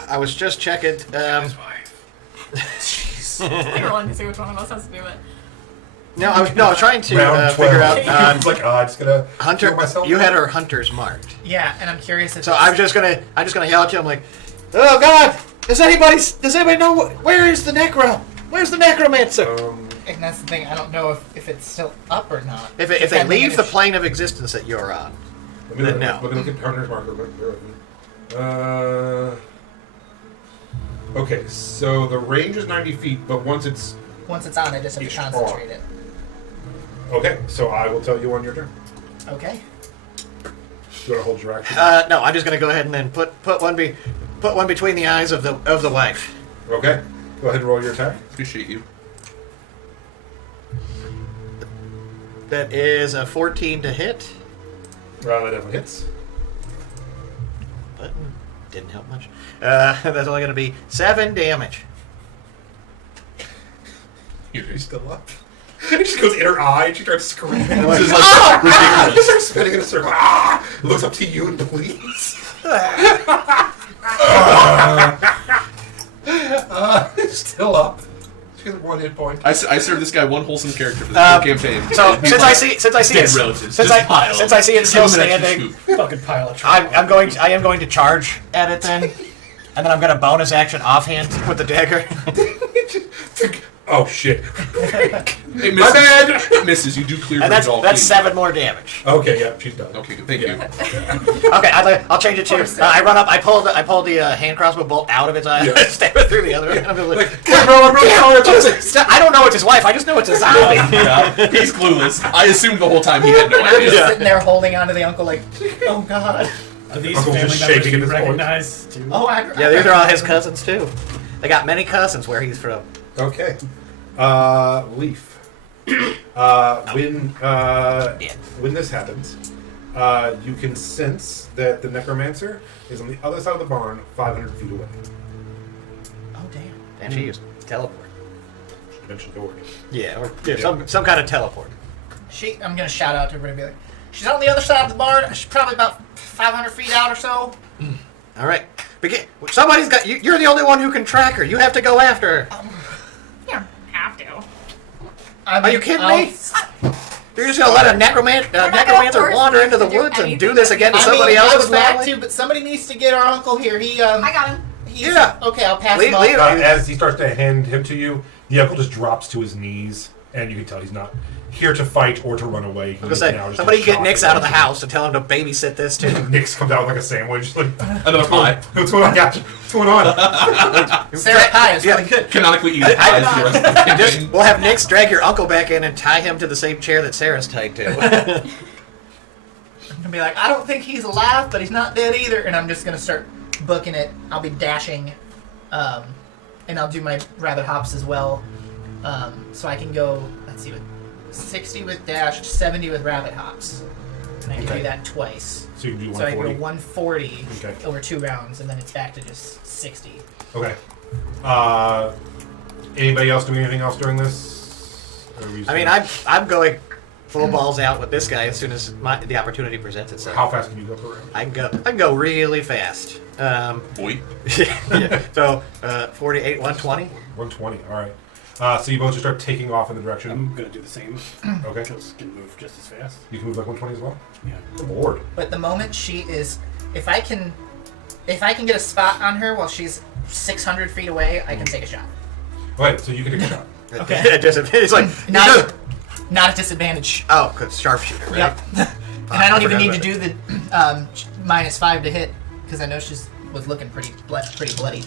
I was just checking. You're rolling to see which one of us has to do it. I was trying to Round 12. figure out. It's like, I'm just gonna Hunter, kill myself. you had her hunters marked. yeah, and I'm curious if So I'm just gonna yell at you. I'm like, oh God! Does anybody know where is the necro? Where's the necromancer? and that's the thing. I don't know if it's still up or not. If they Depending leave if the plane of existence that you're on, Let me then no. Let me look at Hunter's marker real quick. Bear with me. Okay, so the range is 90 feet, but once it's... once it's on, I just have to Each concentrate it. Okay, so I will tell you on your turn. Okay. You want to hold your action? No, I'm just gonna go ahead and then put one between the eyes of the wife. Okay. Go ahead and roll your attack. Appreciate you. That is a 14 to hit. That definitely hits. But didn't help much. That's only gonna be 7 damage. You're still up. It just goes in her eye and she starts screaming. This is like She ridiculous. starts spinning in a circle. Ah! Looks up to you and bleeds. Still up. She has 1 hit point. I served this guy one wholesome character for the whole campaign. So He's since like, I see dead it, relatives. since just pile. I see it Just still give him an extra standing, scoop. Fucking pile of trash. I am going to charge at it then, and then I'm gonna bonus action offhand with the dagger. Oh shit. It My misses. bad! It misses. You do clear And bridge all that's clean. 7 more damage. Okay, yeah, she's done. Okay, good. Thank you. Okay, I'll change it to. I run up. I pull the hand crossbow bolt out of its eye. Yeah. Stab it through the other. I'm just like, I'm really sorry. I don't know it's his wife. I just know it's a zombie. Yeah, he's clueless. I assumed the whole time he had no I'm just idea. sitting there holding onto the uncle like, oh god. Are these Uncle's family just members shaking you at this point. recognize too? Oh, Yeah, these are all his cousins too. They got many cousins where he's from. Okay. Leaf. When this happens, you can sense that the necromancer is on the other side of the barn, 500 feet away. Oh damn. And she used teleport. She mentioned the word. Yeah, or some kind of teleport. I'm gonna shout out to everybody and be like, she's on the other side of the barn. She's probably about 500 feet out or so. All right, somebody's got you. You're the only one who can track her. You have to go after her. You don't have to. Are you kidding me? You're just gonna let a necromancer force wander into the to do woods and anything do this again to somebody I else's was back family? to, but somebody needs to get our uncle here. I got him. Yeah. Okay, I'll pass Leave- him leave off. it. As he starts to hand him to you, the uncle just drops to his knees, and you can tell he's not here to fight or to run away. He I was is gonna now say, just somebody in get shock Nix and out of the everything. house and tell him to babysit this too. Nix comes out like a sandwich. Like, Another pie. what's going on? Gotcha. What's going on? Sarah pie is Yeah. really good. Canonically eating pies for the rest of the campaign. We'll have Nix drag your uncle back in and tie him to the same chair that Sarah's tied to. I'm gonna be like, I don't think he's alive, but he's not dead either. And I'm just gonna start booking it. I'll be dashing, and I'll do my rabbit hops as well. So I can go. Let's see, with 60 with dash, 70 with rabbit hops, and I can Okay. do that twice. So you can do So I can go 140. 140 Okay. over 2 rounds, and then it's back to just 60. Okay. Anybody else doing anything else during this? Or are we just I mean, gonna- I'm going full balls out with this guy as soon as the opportunity presents itself. How fast can you go per round? I can go really fast. Boy. Yeah. So 48, 120. 120. All right. So you both just start taking off in the direction. I'm gonna do the same. Okay. Kills can move just as fast. You can move like 120 as well. Yeah. Good lord. But the moment she is, if I can get a spot on her while she's 600 feet away, I can take a shot. Okay, so you can take a shot. Okay. It's like Not a disadvantage. oh, cause sharpshooter. Right? Yep. And I don't even forgot need to do the -5 to hit because I know she was looking pretty bloody.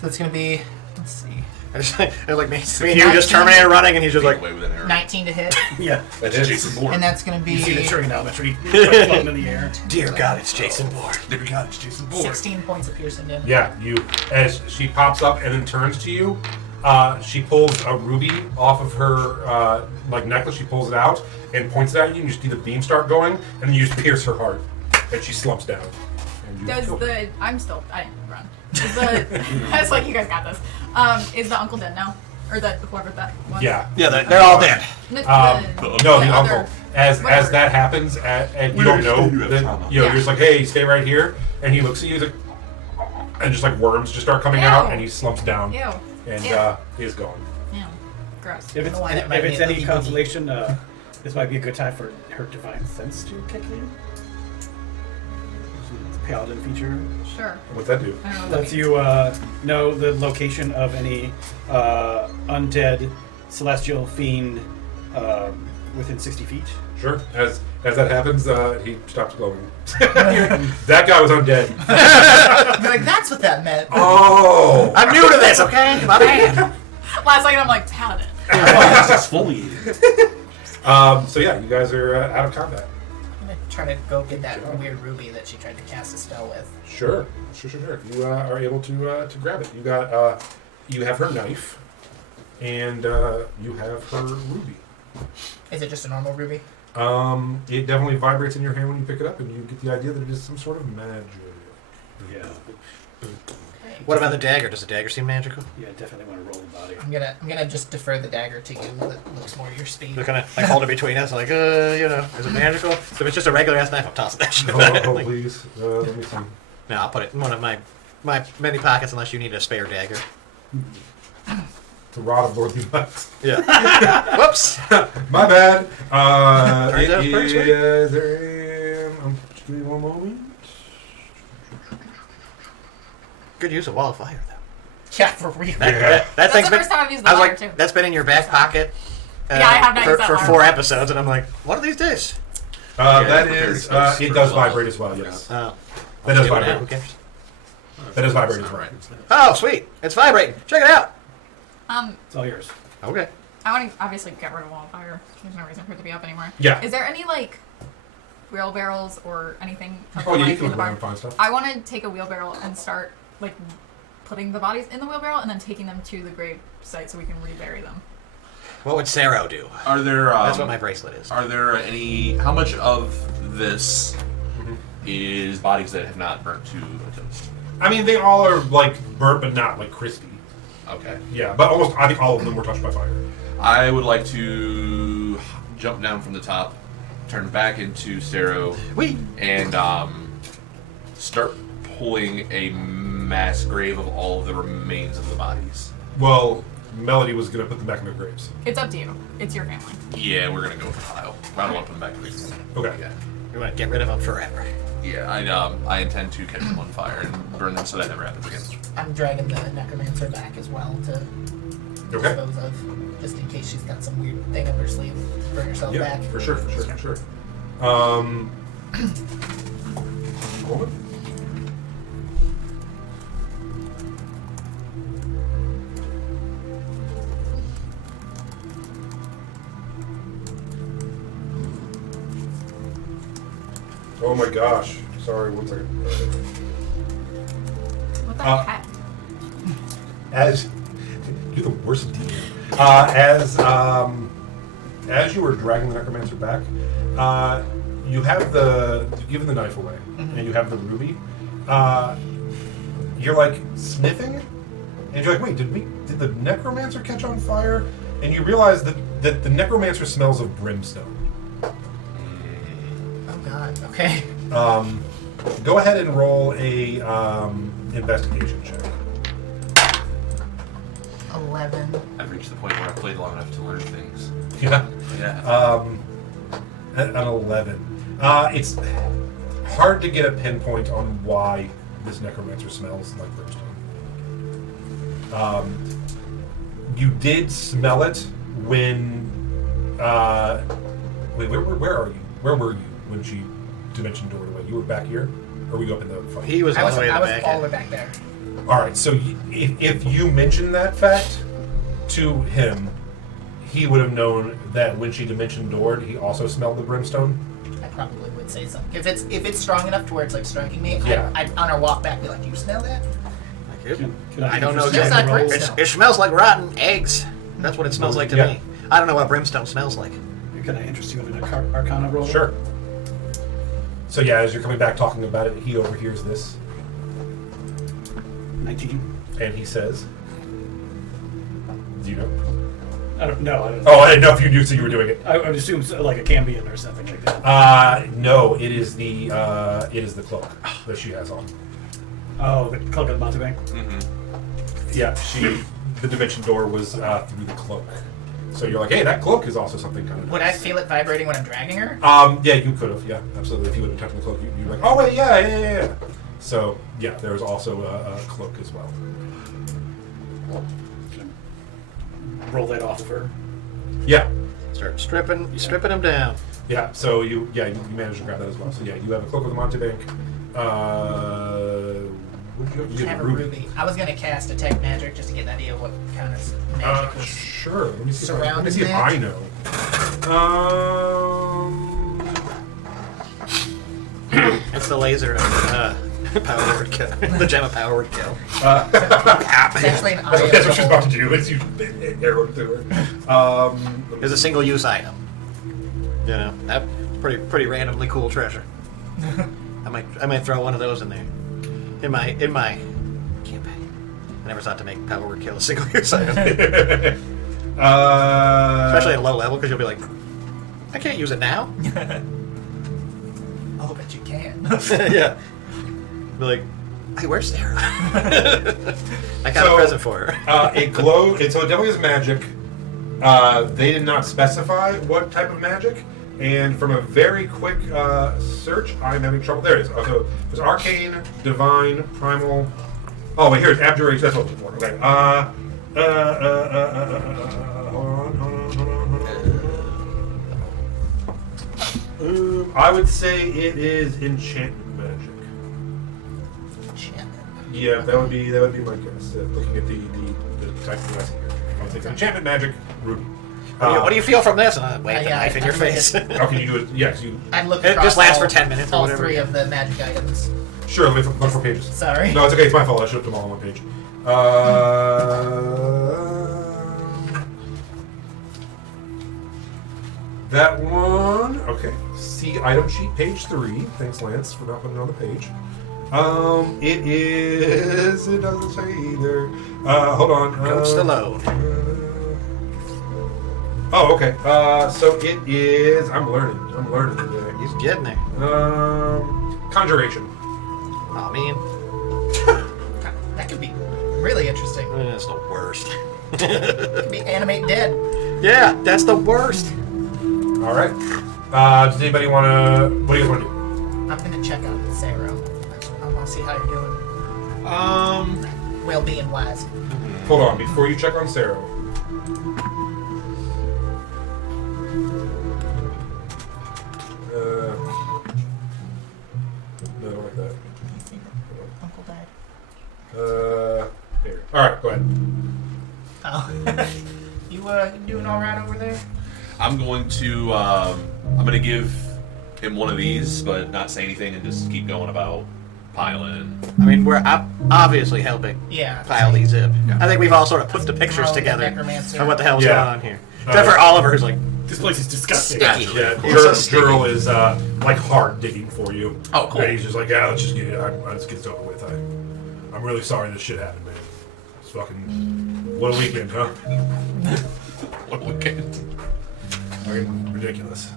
So it's gonna be, let's see, It's like me and you just Terminator running, and he's just Get like, away with an arrow. 19 to hit, Yeah. That It's is. Jason Bourne. and that's gonna be You see the trigonometry floating in the air. dear God, it's Jason Bourne. There we go. It's Jason Bourne. 16 points of piercing damage. Yeah, as she pops up and then turns to you, she pulls a ruby off of her necklace. She pulls it out and points it at you, and you just see the beam start going, and then you just pierce her heart, and she slumps down. And you Does kill her. I didn't run. Is I was like, you guys got this. Is the uncle dead now? Or whoever that was? Yeah. Yeah, they're all dead. No, No, the other- uncle. As whatever. that happens, and you don't know that you're just like, hey, stay right here, and he looks at you, he's like, and just like worms just start coming out, Ew. and he slumps down, Ew. and Ew. he's gone. Ew. Gross. If it's, know why that if might it's be a any boogie-boogie. consolation, this might be a good time for her divine sense to kick in. It's a paladin feature. Sure. What's that do? I don't know. What Lets that you know the location of any undead celestial fiend within 60 feet. Sure. As that happens, he stops glowing. That guy was undead. I'm like, that's what that meant. Oh. I'm new to this, okay? My man. means. Last second, I'm like, paladin. Exfoliated. So yeah, you guys are out of combat. I'm gonna try to go get that weird ruby that she tried to cast a spell with. Sure. You are able to grab it. You got you have her knife, and you have her ruby. Is it just a normal ruby? It definitely vibrates in your hand when you pick it up, and you get the idea that it is some sort of magic. Yeah. What about the dagger? Does the dagger seem magical? Yeah, I definitely want to roll the body. I'm gonna just defer the dagger to you. That looks more your speed. They're kind of like hold it between us, like, is it magical? So if it's just a regular ass knife, I'm tossing that shit. Oh, Like, please. Let me see. no, I'll put it in one of my many pockets unless you need a spare dagger. It's a rod of worthy nuts. Yeah. Whoops. My bad. Turns out it's pretty sweet. Just give me one moment. Good use of wall of fire, though. Yeah, for real. That That's thing's the first time I've used the I was wire, like, too. that's been in your back pocket. Yeah, I have not used that for wire. 4 episodes, and I'm like, what are these days? That prepared is, stuff it for does a while. vibrate as well, yes. Oh, That does do it now, vibrate. who cares? That does vibrate as All well. right. Oh, sweet! It's vibrating. Check it out. It's all yours. Okay. I want to obviously get rid of wall of fire. There's no reason for it to be up anymore. Yeah. Is there any like wheelbarrows or anything? Oh, yeah, you like, can in look the around barn? and find stuff. I want to take a wheelbarrow and start like putting the bodies in the wheelbarrow and then taking them to the grave site so we can rebury them. What would Sarah do? Are there? That's what my bracelet is. Are there any? How much of this is bodies that have not burnt to a toast? I mean, they all are like burnt, but not like crispy. Okay. Yeah, but almost, I think all of them were touched by fire. I would like to jump down from the top, turn back into Stero, Wee. and start pulling a mass grave of all of the remains of the bodies. Well, Melody was going to put them back in their graves. It's up to you. It's your family. Yeah, we're gonna go with the pile. I don't want to put them back in the Okay. Yeah. You want to get rid of them forever. Yeah, I intend to catch them on fire and burn them so that never happens again. I'm dragging the necromancer back as well to Okay. dispose of, just in case she's got some weird thing up her sleeve. Bring herself Yeah, back. for sure. Moment. Oh my gosh. Sorry, one second. What the heck? As you're the worst DM. As you were dragging the necromancer back, you have you've given the knife away, and you have the ruby. You're like sniffing, and you're like, wait, did the necromancer catch on fire? And you realize that the necromancer smells of brimstone. Oh god. Okay. Go ahead and roll a investigation check. 11. I've reached the point where I've played long enough to learn things. Yeah. Yeah. An 11. It's hard to get a pinpoint on why this necromancer smells like brimstone. You did smell it when. Wait, where are you? Where were you when she dimension doored away? You were back here, or were you up in the front? He was I all was the way in I the was back all the end. way back there. All right. So if you mentioned that fact to him, he would have known that when she dimension doored, he also smelled the brimstone. I probably would say something. If it's strong enough to where it's like striking me, Yeah. I'd on our walk back be like, "You smell that?" Can I don't know It's exactly. not brimstone. It smells like rotten eggs. That's what it smells like to Yeah. me. I don't know what brimstone smells like. Can I interest you in an Arcana roll? Sure. So yeah, as you're coming back talking about it, he overhears this, 19. and he says, "Do you know?" I don't know. I don't Oh, I didn't know if you knew, so you were doing it. I would assume like a Cambion or something like that. No, it is the cloak that she has on. Oh, the Cloak of the Mountebank? Yeah, the dimension door was through the cloak. So you're like, hey, that cloak is also something kind of. Would I feel it vibrating when I'm dragging her? Yeah, you could have. Yeah, absolutely. If you would have touched the cloak, you'd be like, oh wait, yeah. So yeah, there was also a cloak as well. Roll that off of her. Yeah, Start stripping them down. yeah. So you managed to grab that as well. So yeah, you have a cloak of the Montebank. What did you have? You I have a ruby. I was gonna cast detect magic just to get an idea of what kind of magic was. Sure. Let me see. Let me surrounding see if that? I know. the laser power word kill. The gem of power word kill. It's actually an eye. That's what she's of about the to do. Is you arrow through her. It's a single-use item. You know, that pretty randomly cool treasure. I might throw one of those in there. In my campaign. I never thought to make power word kill a single-use item. Especially at low level, because you'll be like, I can't use it now. Oh, but you can. Yeah. Be like, hey, where's Sarah? I got a present for her. It glows. So it definitely is magic. They did not specify what type of magic. And from a very quick search, I'm having trouble. There it is. So there's arcane, divine, primal. Oh wait, here's abjuration. That's what it's for. Okay. Hold on. I would say it is enchantment magic. Enchantment. Yeah, that would be my guess. Looking at the type of lesson here, I would think enchantment magic. Ruby. What do you feel from this? And I wave the Yeah, knife in your I'm face. How can you do it? Yes, you. I'd look It across just lasts all- for 10 minutes or all whatever. three of the magic items. Sure, let me look for pages. Sorry. No, it's okay. It's my fault. I should have put them all on one page. That one. Okay. See item sheet, page 3. Thanks, Lance, for not putting it on the page. It is. It doesn't say either. Hold on. Coach Stallone. Oh, okay. So it is. I'm learning today. He's getting there. Conjuration. Oh, man. That could be really interesting. That's the worst. Could be animate dead. Yeah, that's the worst. All right. Does anybody want to? What do you guys want to do? I'm gonna check out Sarah. I want to see how you're doing. Well-being wise. Hold on. Before you check on Sarah. No, I don't like that. Uncle died. Here. All right. Go ahead. Oh. You doing all right over there? I'm going to give him one of these, but not say anything and just keep going about piling. I mean, we're obviously helping Yeah. pile these up. Yeah. I think we've all sort of put the pictures Oh, the together necromancer. of what the hell's Yeah. going on here. Except for Oliver, who's like, This place is disgusting. sticky. Yeah. It's so Girl, sticky. girl is like hard digging for you. Oh, cool. And he's just like, yeah, let's just get it. Let's get this over with. I'm really sorry this shit happened, man. It's fucking what a weekend, huh? What weekend? Fucking ridiculous.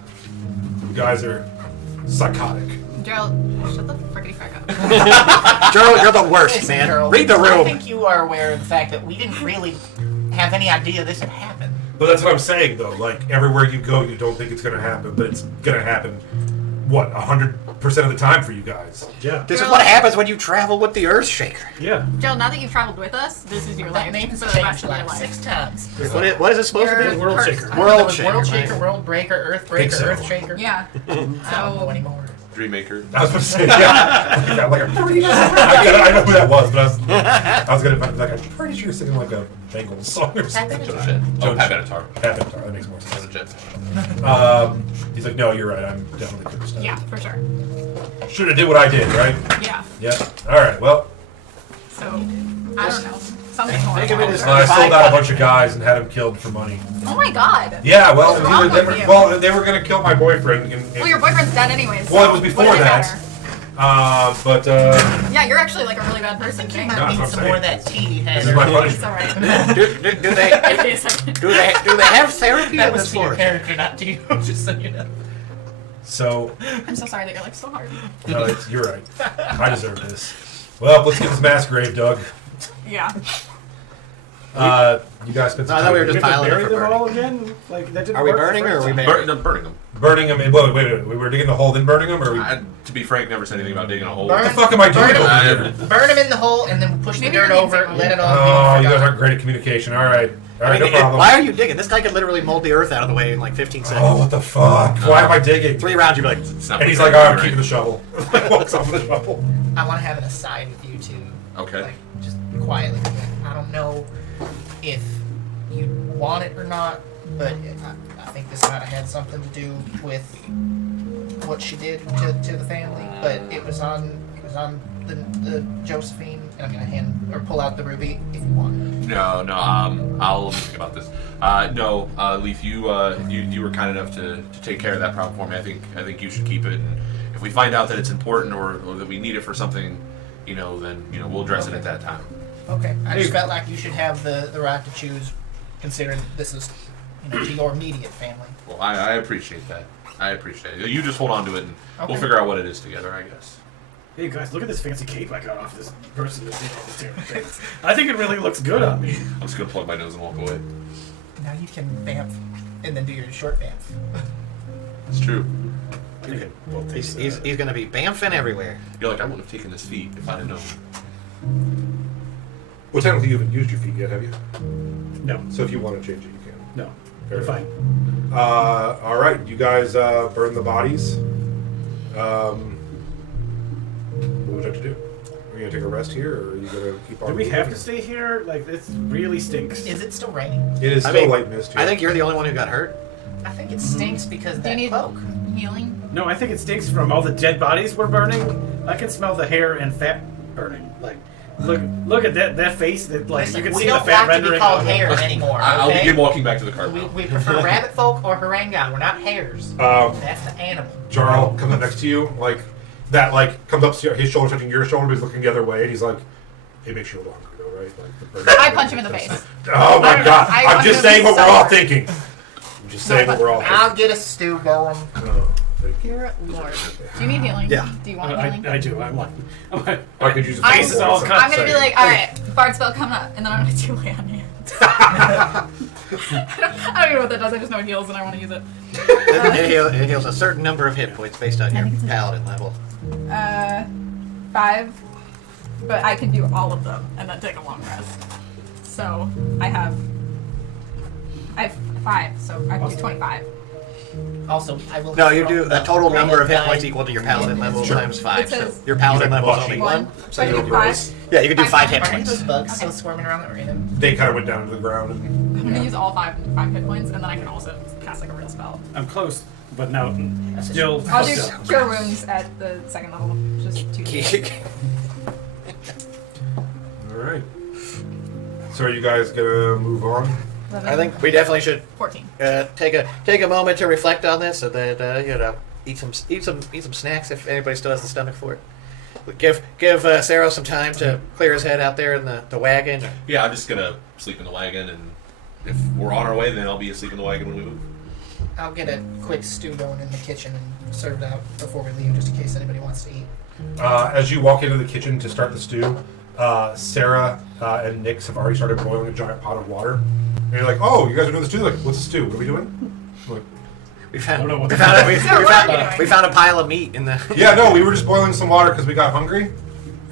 You guys are psychotic. Gerald, shut the frickety frick up. Gerald, you're the worst, Listen, man. Gerald, Read the I room. think you are aware of the fact that we didn't really have any idea this had happened. But that's what I'm saying, though. Like, everywhere you go, you don't think it's going to happen, but it's going to happen, what, 100% of the time for you guys? Yeah. This is what happens when you travel with the Earthshaker. Yeah. Gerald, now that you've traveled with us, this is your That life. name has for the rest changed of your like life. 6 times. What is it supposed to You're be? World cursed. Shaker. I don't World know. Shaker. World right. Shaker, World Breaker, Earth Think Breaker, so. Earth Shaker. Yeah. I don't know So, anymore. Dreammaker. I was going to say, yeah. Like I'm pretty sure. I know who that was, but I was going to, like, I'm pretty sure you're singing like a Bengals song or something. Joe Shit. Oh, Pat Benatar. Avatar, that makes more That's sense. a jet. He's like, no, you're right. I'm definitely cursed. yeah, for sure. Should have did what I did, right? Yeah. Yep. All right. Well, So, I don't know. Something Think of it as- horrible. I sold out a bunch of guys and had them killed for money. Oh my god. Yeah. Well, What's wrong with you? they were going to kill my boyfriend. Well, your boyfriend's dead anyways. Well, it so was before what does it that. matter? But Yeah, you're actually like a really bad person. You Jane. might No, need that's some what more I'm of that tea. this is my It's punishment. alright. Do they It is. do they have therapy That in was this to your forest? character, not to you, just so you know. So, I'm so sorry that you're like so hard. no, you're right. I deserve this. Well, let's get this mass grave dug. Yeah. You guys spent No, some I thought we were time just We have to piling bury it for them burning. all again? Like, that didn't Are we work the burning or first are we time. burying? Burning them. burning them. Wait. We were digging the hole, then burning them, or we? To be frank, never said anything about digging a hole. What the fuck am I doing Burn over them. here? Burn them in the hole and then push Maybe the dirt we're over, being let it all Oh, be you guys forgotten. aren't great at communication. All right, I mean, no problem. why are you digging? This guy could literally mold the earth out of the way in like 15 seconds. Oh, what the fuck? Why am I digging? 3 rounds, you'd be like, It's not And he's what like, oh, you're I'm doing, keeping the shovel. Walks off with the shovel. I want to have an aside with you two. Okay. Like, just quietly. I don't know if you want it or not, but I think this might have had something to do with what she did to the family, but it was on the Josephine. And I'm gonna hand or pull out the ruby if you want. No, I'll think about this. No, Leaf, you were kind enough to take care of that problem for me. I think you should keep it. And if we find out that it's important or that we need it for something, then we'll address it at that time. Okay. I just felt like you should have the right to choose, considering this is to your immediate family. Well, I appreciate that. I appreciate it. You just hold on to it, and we'll Okay. figure out what it is together, I guess. Hey guys, look at this fancy cape I got off this person that's doing all this terrible things. I think it really looks good on me. I'm just gonna plug my nose and walk away. Now you can vamp, and then do your short vamp. It's true. He's going to be bamfing everywhere. You're like, I wouldn't have taken this feat if I'd have known. Well, technically, you haven't used your feet yet, have you? No, So if you want to change it, you can. no, Fair they're enough. fine. All right, you guys burn the bodies. What would you like to do? Are you gonna take a rest here, or are you gonna keep on? Do we have moving? to stay here? Like, this really stinks. Is it still raining? It is I still mean, light mist here. I think you're the only one who got hurt. I think it stinks because Do you that need cloak. healing? No, I think it stinks from all the dead bodies we're burning. I can smell the hair and fat burning. Like, look at that face. That like Listen, you can we see don't the fat like to be rendering. called on it. hair anymore. I'll Okay? begin walking back to the car. We prefer rabbit folk or harangue. We're not hares. That's the animal. Jarl comes up next to you, like that, like comes up to his shoulder, touching your shoulder, but he's looking the other way, and he's like, "It makes you a little hungry, though, right?" Like, the I punch him in the face. Oh my god! I I'm want just him to saying be what we're all sober. thinking. I'm just saying what we're all I'll thinking. get a stew going. Oh, thank you. Dear Lord. Do you need healing? Yeah. Do you want healing? I do. I'm like, I could use a I'm, face is all cut. I'm gonna be like, alright, Bard spell coming up, and then I'm gonna do lay on hands. I don't even know what that does, I just know it heals and I want to use it. It heals a certain number of hit points based on your think it's a- paladin level. 5, but I can do all of them and then take a long rest. So I have 5, so I can do 25. Also, I will. No, you do a total Granted number of hit nine. points equal to your paladin level Sure. times 5. It So says- your paladin You level is can only watch 1. So I can do 5. Yeah, you can do 5 hit Are any of those points. bugs still Okay. swarming around that were in him? They kind of went down to the ground. And, I'm gonna use all 5 hit points, and then I can also cast like a real spell. I'm close, but now still. I'll do still. cure wounds at the 2nd level, just 2. all right. So are you guys gonna move on? I think we definitely should 14. take a moment to reflect on this, and then eat some snacks if anybody still has the stomach for it. Give Sarah some time to clear his head out there in the wagon. Yeah, I'm just gonna sleep in the wagon, and if we're on our way, then I'll be asleep in the wagon when we move. I'll get a quick stew going in the kitchen and serve it out before we leave, just in case anybody wants to eat. As you walk into the kitchen to start the stew, Sarah and Nix have already started boiling a giant pot of water. And you're like, "Oh, you guys are doing the stew? Like, what's the stew? What are we doing?" I'm like, We found, I don't know what we the found, fuck. we, So what are you doing? we found a pile of meat in the. yeah, no, we were just boiling some water because we got hungry,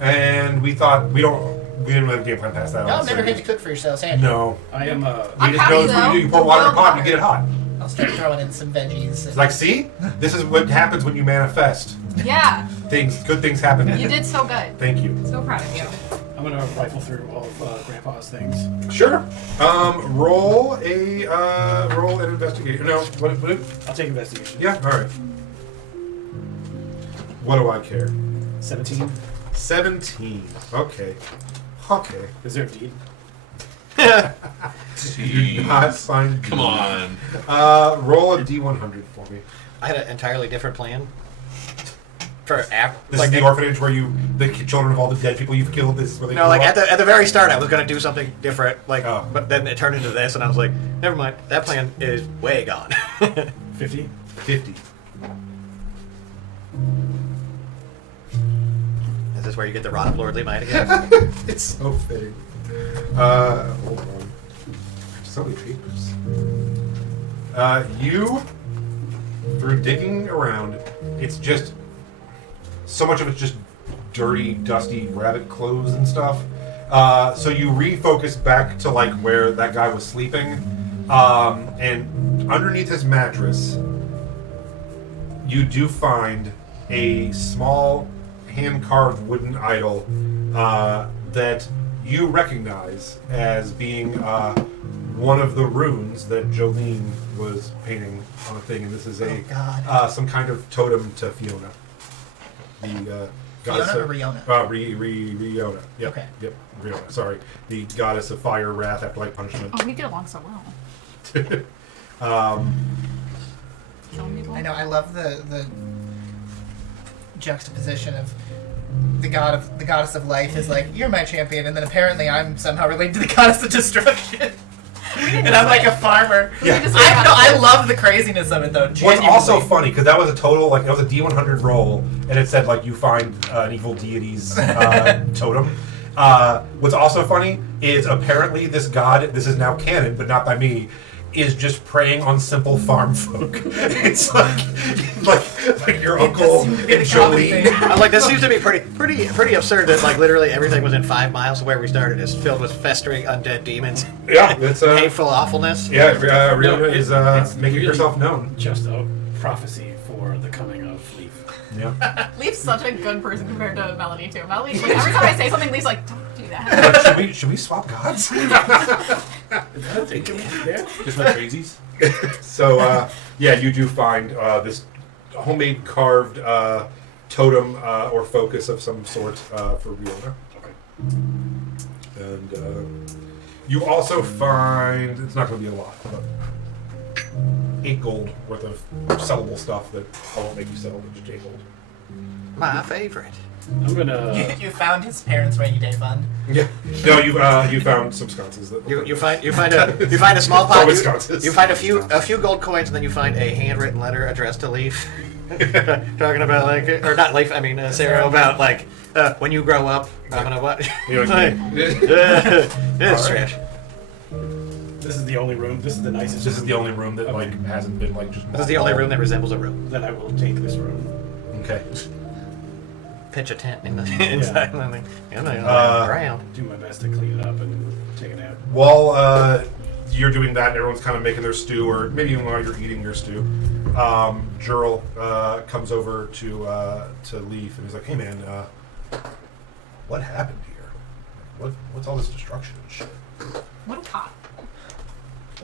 and we thought we didn't really have a game plan past that. Y'all honestly. never had to cook for yourselves, have you? No, I am. I'm we just happy know that's what though. you do. You pour water in a Boiled pot and you get it hot. I'll start throwing in some veggies. It's And like, see, this is what happens when you manifest. Yeah, Good things happen. you did so good. Thank you. So proud of you. I'm gonna rifle through all of Grandpa's things. Sure. Roll an investigation. No, what? I'll take investigation. Yeah. All right. What do I care? 17. 17. Okay. Okay. Is there a deed? Jeez. Not fine. Come on. Roll a D100 for me. I had an entirely different plan. For This is the orphanage where the children of all the dead people you've killed. This is where they No, grow like up? at the very start, I was gonna do something different. Oh. But then it turned into this, and I was like, never mind. That plan is way gone. 50. 50. Is this where you get the rod of lordly might again? It's so fitting. Hold on. So many papers. You, through digging around, it's just so much of it's just dirty, dusty rabbit clothes and stuff. So you refocus back to like where that guy was sleeping, and underneath his mattress, you do find a small hand-carved wooden idol that you recognize as being one of the runes that Jolene was painting on a thing, and this is Oh, God. some kind of totem to Fiona. The goddess Fiona of, or Riona? Riona. Yep. Okay. Yep. Riona. Sorry, the goddess of fire, wrath, afterlife, punishment. Oh, we get along so well. Killing people. I know. I love the juxtaposition of the goddess of life is like, you're my champion, and then apparently I'm somehow related to the goddess of destruction. And I'm like a farmer. Yeah. I love the craziness of it though. What's Genuinely. also funny, because that was a total, like, that was a D100 roll, and it said, like, you find an evil deity's totem. What's also funny is apparently this god, this is now canon, but not by me, is just preying on simple farm folk. It's like your uncle seem and to be the common Jolene. thing. I'm like, this seems to be pretty absurd that like literally everything within 5 miles of where we started is filled with festering undead demons, Yeah, it's hateful awfulness. yeah. Riona No, is it's making really herself known. Just a prophecy for the coming of Leaf. Yeah. Leaf's such a good person compared to Melody too. Melody, like, every time I say something, Leaf's like, "Don't do that." But should we swap gods? I think yeah. Just my crazies. So yeah, you do find this homemade carved totem or focus of some sort for Riona. And you also find, it's not going to be a lot, but 8 gold worth of sellable stuff that I won't make you sell, but just 8 gold. My favorite. I'm gonna. You found his parents' rainy day fund. Yeah. No, you found some sconces that You find a small pot. Always sconces. You find a few gold coins, and then you find a handwritten letter addressed to Leaf, talking about like, or not Leaf. I mean Sarah, about like when you grow up, I'm gonna what? You know, It's trash. This is the only room. This is the nicest. This is room. the only room that like hasn't been like just. This is the only room that resembles a room. Then I will take this room. Okay. Pitch a tent in the inside. And I'm like, I'm not around. Do my best to clean it up and take it out. While you're doing that, and everyone's kind of making their stew, or maybe even while you're eating your stew, Jurl comes over to Leaf and he's like, "Hey man, what happened here? What's all this destruction and shit?" What a cop.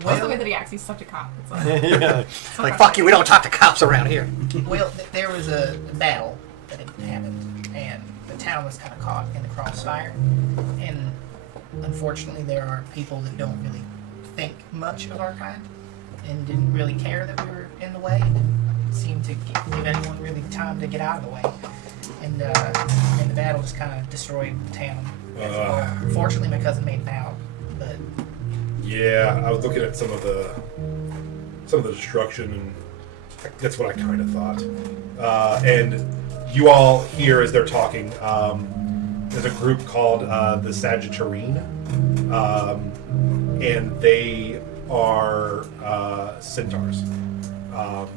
What's the way that he acts? He's such a cop. It's like, Yeah. Like fuck you. We don't talk to cops around here. Well, there was a battle that had happened, and the town was kind of caught in the crossfire. And unfortunately, there are people that don't really think much of our kind, and didn't really care that we were in the way. Didn't seem to give anyone really time to get out of the way. And the battle just kind of destroyed the town. as a whole. Fortunately, my cousin made it out, but Yeah, I was looking at some of the destruction, and that's what I kind of thought. And you all hear as they're talking, there's a group called the Sagittarian, and they are centaurs.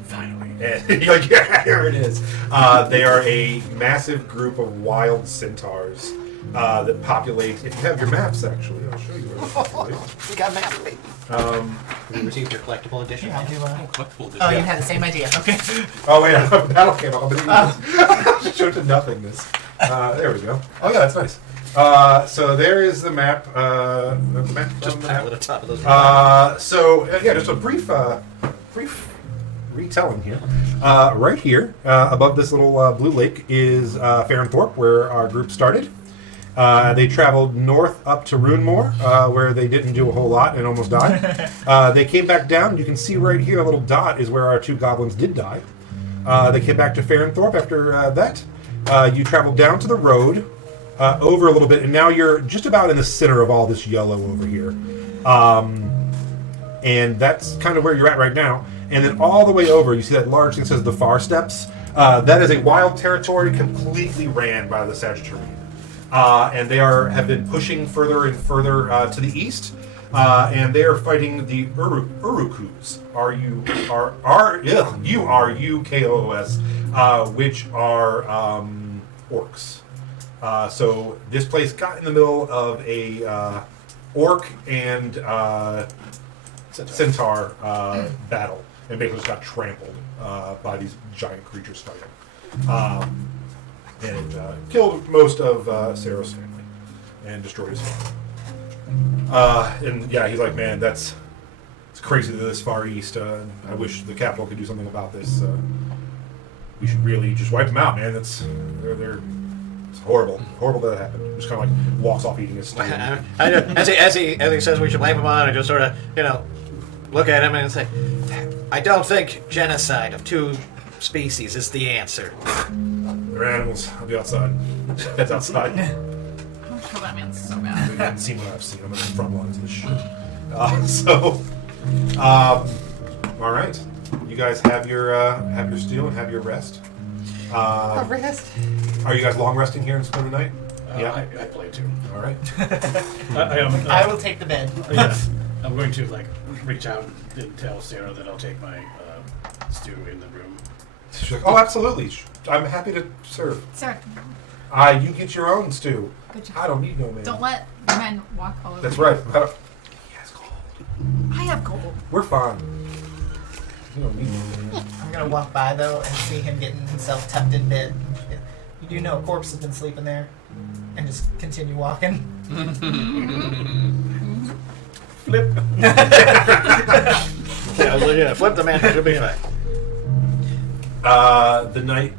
Finally. And you're like, yeah, here it is. They are a massive group of wild centaurs that populate. If you have your maps, actually, I'll show you where they populate. We got maps. We received your collectible edition. yeah, I do. Collectible edition. Oh, you had the same idea. Okay. Oh wait, battle came up. Showed to nothingness. There we go. Oh yeah, that's nice. So there is the map. The map Just on the pile map. at the top of those. Yeah, just a brief retelling here. Right here, above this little blue lake, is Farrenthorpe, where our group started. They traveled north up to Runemoor, where they didn't do a whole lot and almost died. They came back down. You can see right here, a little dot is where our 2 goblins did die. They came back to Farrenthorpe after that. You traveled down to the road, over a little bit, and now you're just about in the center of all this yellow over here. And that's kind of where you're at right now. And then all the way over, you see that large thing that says the Far Steppes. That is a wild territory completely ran by the Sagittarian. And they have been pushing further and further to the east. And they are fighting the Urukus. U-R-U-K-O-S, which are orcs. So this place got in the middle of a orc and centaur battle, and basically just got trampled by these giant creatures fighting. And it killed most of Sarah's family and destroyed his farm. And yeah, he's like, man, that's crazy that they're this far east. I wish the capital could do something about this. We should really just wipe them out, man. It's horrible. Horrible that it happened. Just kind of like walks off eating his stew. As he says we should wipe him out, I just sort of, look at him and say, I don't think genocide of 2 species is the answer. They're animals. I'll be outside. Heads outside. I want to kill that man so bad. You haven't seen what I've seen. I'm in the front lines of this shit. All right. You guys have your stew and have your rest. Rest? Are you guys long resting here and spend the night? Yeah, I play too. All right. I will take the bed. Yes, I'm going to reach out and tell Sarah that I'll take my stew in the room. She's like, oh, absolutely. I'm happy to serve. Sarah, You get your own stew. good job. I don't need no man. Don't let men walk all over. That's you. right. He has gold. I have gold. We're fine. You don't need no man. I'm gonna walk by though and see him getting himself tucked in bed. You do know a corpse has been sleeping there, and just continue walking. Flip. Flip the man. It'll be fine. The night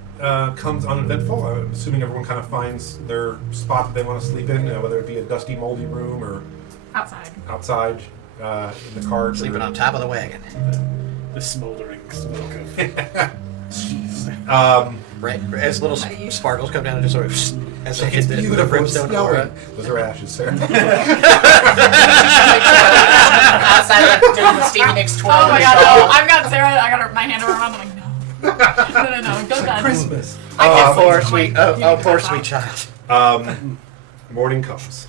comes uneventful. I'm assuming everyone kind of finds their spot that they want to sleep in, whether it be a dusty, moldy room or Outside. outside in the car. Sleeping on top of the wagon. The smoldering smoke of. Right. As little sparkles come down and just sort of as they hit the Beautiful. brimstone aura. Those are ashes, sir. Outside doing the Stevie Nicks twirl. Oh my in the god, shawl. no. I've got Sarah. I got my hand over her mouth. I'm like, no. No. Go bed. Christmas. Poor sweet, poor sweet child. Morning comes.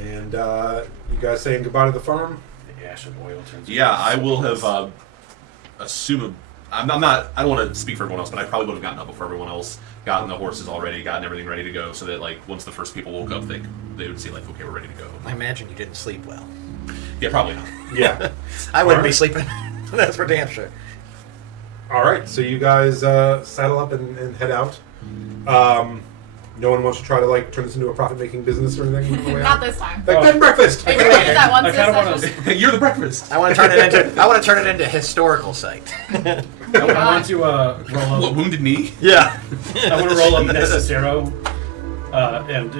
And you guys saying goodbye to the farm? The ash of oil turns. Yeah, I will have assumed. I'm not. I don't want to speak for everyone else, but I probably would have gotten up before everyone else, gotten the horses all ready, gotten everything ready to go, so that once the first people woke up, they would see okay, we're ready to go. I imagine you didn't sleep well. Yeah, probably not. Yeah. I wouldn't be Alright. sleeping. That's for damn sure. All right, so you guys saddle up and head out. No one wants to try to turn this into a profit-making business or anything. on the way Not out? this time. Bed and breakfast. Hey, remember that one I kind of want session? to. You're the breakfast. I want to turn it into historical site. I want to roll What, up. wounded knee? Yeah. I want to roll up next to Sarah, and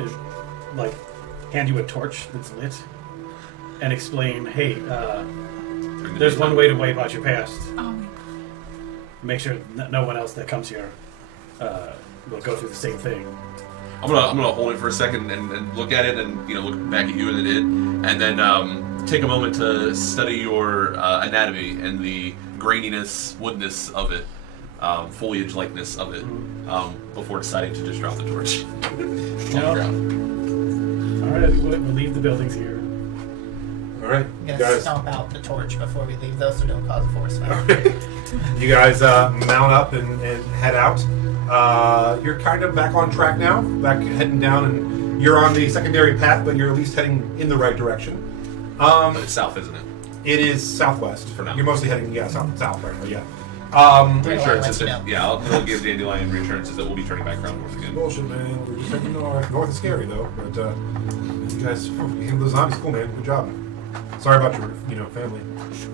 hand you a torch that's lit, and explain, hey, there's one way to wipe out your past. Oh, Make sure no one else that comes here will go through the same thing. I'm gonna hold it for a second and look at it and look back at you and it, and then take a moment to study your anatomy and the graininess, woodness of it, foliage likeness of it, before deciding to just drop the torch. On the ground. All right, we'll leave the buildings here. All right, I'm you gonna guys. stomp out the torch before we leave, though, so don't cause a forest fire. You guys mount up and head out. You're kind of back on track now, back heading down, and you're on the secondary path, but you're at least heading in the right direction. But it's south, isn't it? It is southwest. For now. You're mostly heading, south right now, yeah. Reassurances let you that, know. yeah, I'll give Dandelion reassurances that we'll be turning back around north again. Bullshit, man. We're just heading north. North is scary, though, but you guys, you handled those zombies. Cool, man. Good job. Sorry about your, family.